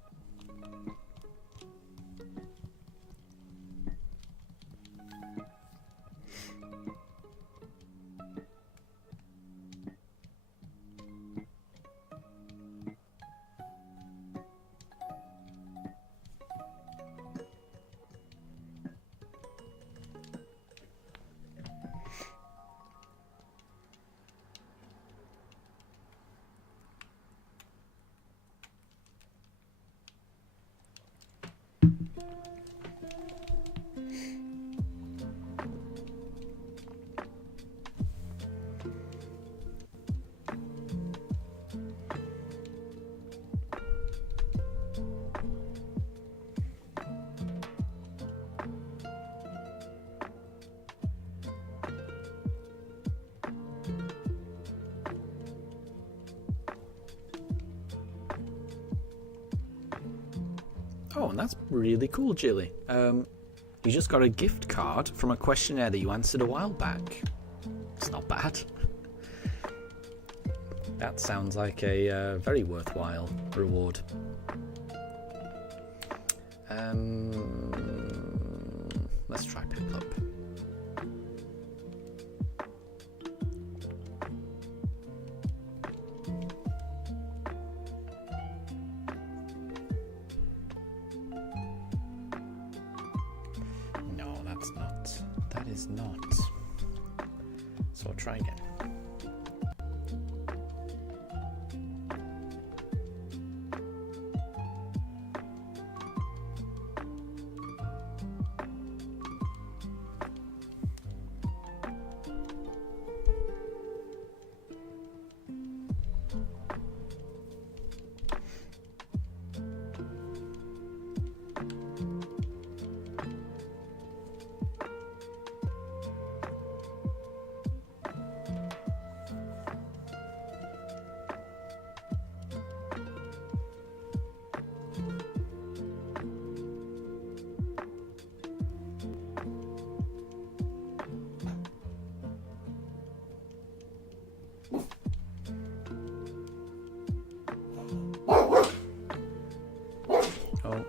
Oh, and that's really cool, Jilly. You just got a gift card from a questionnaire that you answered a while back. It's not bad. That sounds like a very worthwhile reward. Let's try Piplup. That is not. So I'll try again.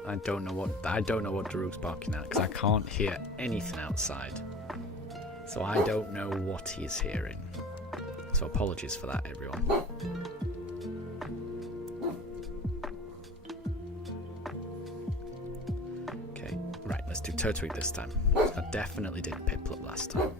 I don't know what Daruk's barking at because I can't hear anything outside. So I don't know what he's hearing. So apologies for that, everyone. Okay, right, let's do Turtwig this time. I definitely did Piplup last time.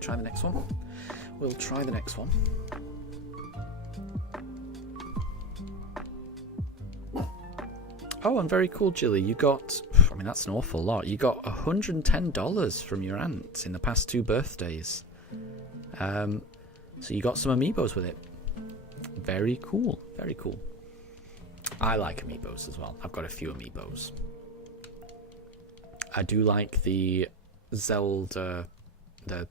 Try the next one. We'll try the next one. Oh, and very cool, Jilly. You got, mean, that's an awful lot. You got $110 from your aunt in the past 2 birthdays. So you got some amiibos with it. Very cool. Very cool. I like amiibos as well. I've got a few amiibos. I do like the Zelda, the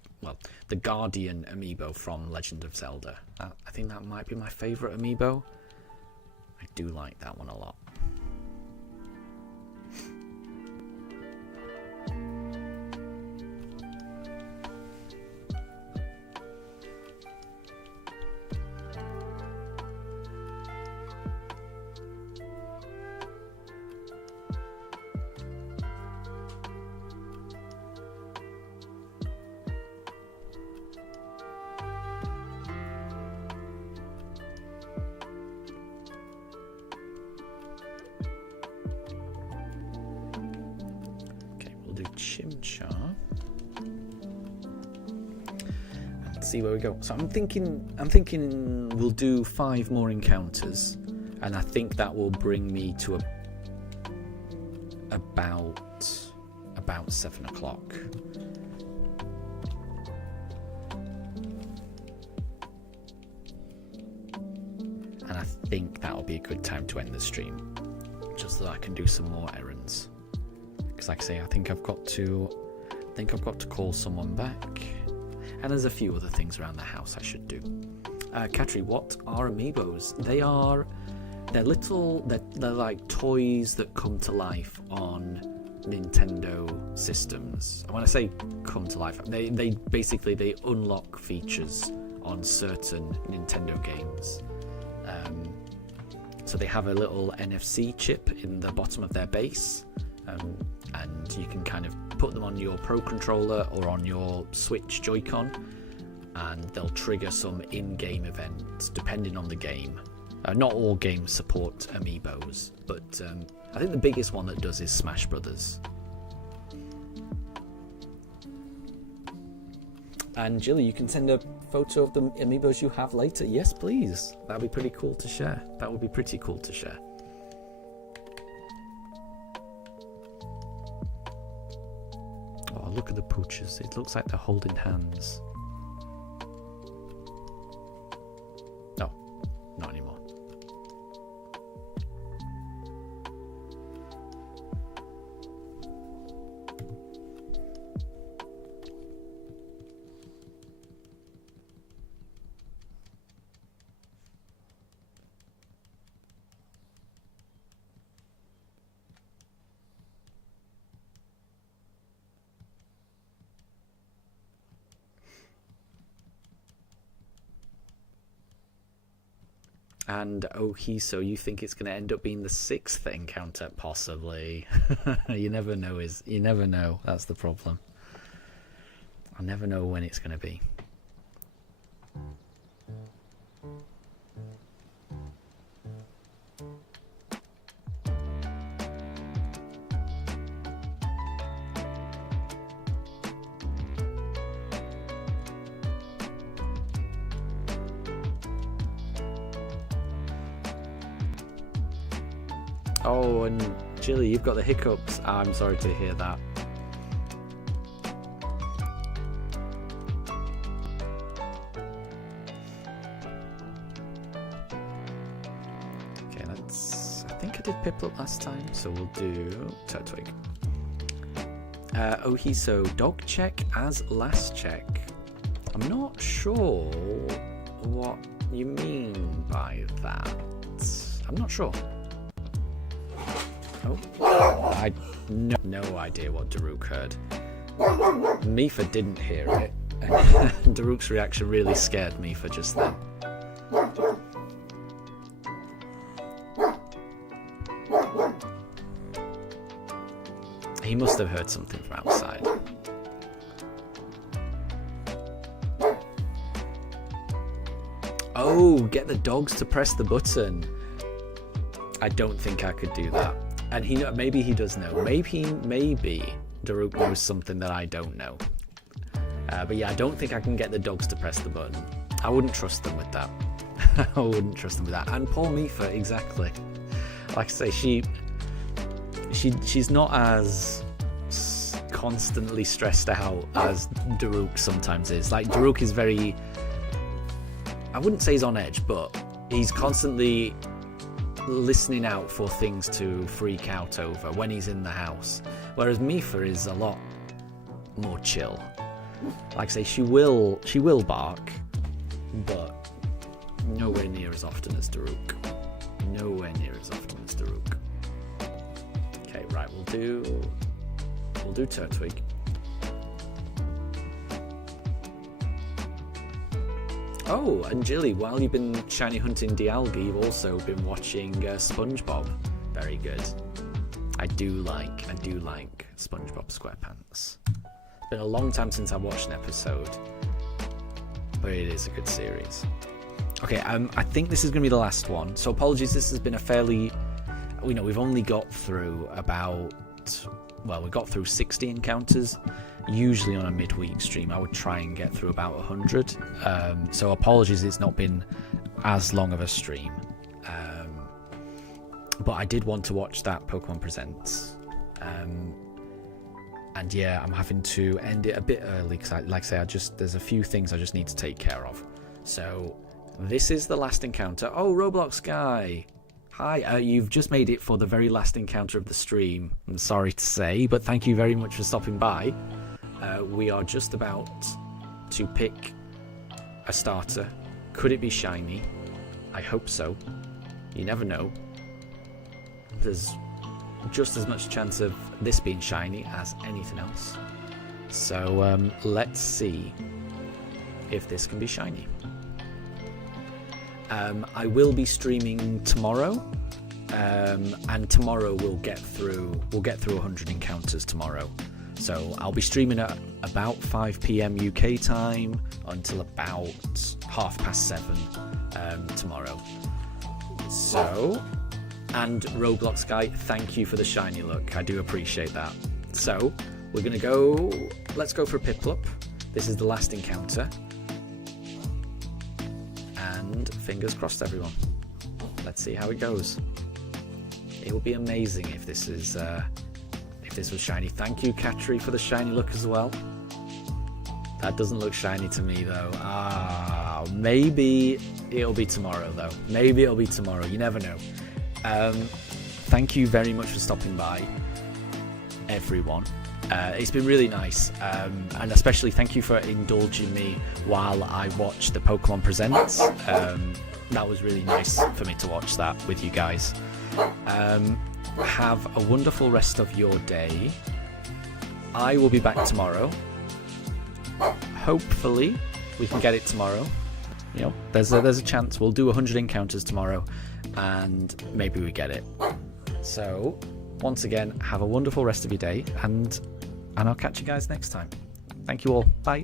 Guardian amiibo from Legend of Zelda. I think that might be my favourite amiibo. I do like that one a lot. Chimchar. Let's see where we go. So I'm thinking we'll do 5 more encounters, and I think that will bring me to about 7 o'clock. And I think that'll be a good time to end the stream, just so I can do some more errands. Like I say, I think I've got to call someone back, and there's a few other things around the house I should do. Katri, what are amiibos? They're like toys that come to life on Nintendo systems. And when I say come to life, they basically unlock features on certain Nintendo games. So they have a little NFC chip in the bottom of their base. And you can kind of put them on your Pro Controller or on your Switch Joy-Con, and they'll trigger some in-game events depending on the game. Not all games support amiibos, but I think the biggest one that does is Smash Brothers. And Jilly, you can send a photo of the amiibos you have later. Yes, please. That'd be pretty cool to share. That would be pretty cool to share. Oh, look at the pooches. It looks like they're holding hands. No, not anymore. And Ohiso, you think it's going to end up being the 6th encounter? Possibly. You never know. You never know. That's the problem. I never know when it's going to be. Oh, and Jilly, you've got the hiccups. I'm sorry to hear that. Okay, I think I did Piplup last time, so we'll do Turtwig. Ohiso, dog check as last check. I'm not sure what you mean by that. I'm not sure. Oh, I no idea what Daruk heard. Mifa didn't hear it. Daruk's reaction really scared Mifa just then. He must have heard something from outside. Oh, get the dogs to press the button. I don't think I could do that. And maybe he does know. Maybe Daruk knows something that I don't know. But yeah, I don't think I can get the dogs to press the button. I wouldn't trust them with that. And poor Mifa, exactly. Like I say, she's not as constantly stressed out as Daruk sometimes is. Like, Daruk is very, I wouldn't say he's on edge, but he's constantly listening out for things to freak out over when he's in the house. Whereas Mipha is a lot more chill. Like I say, she will bark, but nowhere near as often as Daruk. Nowhere near as often as Daruk. Okay, right, we'll do Turtwig. Oh, and Jilly, while you've been shiny hunting Dialga, you've also been watching SpongeBob. Very good. I do like SpongeBob SquarePants. It's been a long time since I watched an episode, but it is a good series. Okay, I think this is going to be the last one, so apologies, this has been a fairly, we've only got through we got through 60 encounters. Usually on a midweek stream, I would try and get through about 100. So apologies, it's not been as long of a stream. But I did want to watch that Pokemon Presents. And yeah, I'm having to end it a bit early because, like I say, there's a few things I just need to take care of. So this is the last encounter. Oh, Roblox guy. Hi, you've just made it for the very last encounter of the stream. I'm sorry to say, but thank you very much for stopping by. We are just about to pick a starter. Could it be shiny? I hope so. You never know. There's just as much chance of this being shiny as anything else. So let's see if this can be shiny. I will be streaming tomorrow, and tomorrow we'll get through 100 encounters tomorrow. So I'll be streaming at about 5 PM UK time until about 7:30 tomorrow. So, and Roblox guy, thank you for the shiny look. I do appreciate that. So we're gonna go. Let's go for a Piplup. This is the last encounter. And fingers crossed, everyone. Let's see how it goes. It would be amazing if this was shiny. Thank you, Katri, for the shiny look as well. That doesn't look shiny to me though. Maybe it'll be tomorrow though. Maybe it'll be tomorrow. You never know. Thank you very much for stopping by, everyone. It's been really nice, and especially thank you for indulging me while I watched the Pokemon Presents. That was really nice for me to watch that with you guys. Have a wonderful rest of your day. I will be back tomorrow. Hopefully we can get it tomorrow. There's a chance we'll do 100 encounters tomorrow, and maybe we get it. So once again, have a wonderful rest of your day, and I'll catch you guys next time. Thank you all. Bye.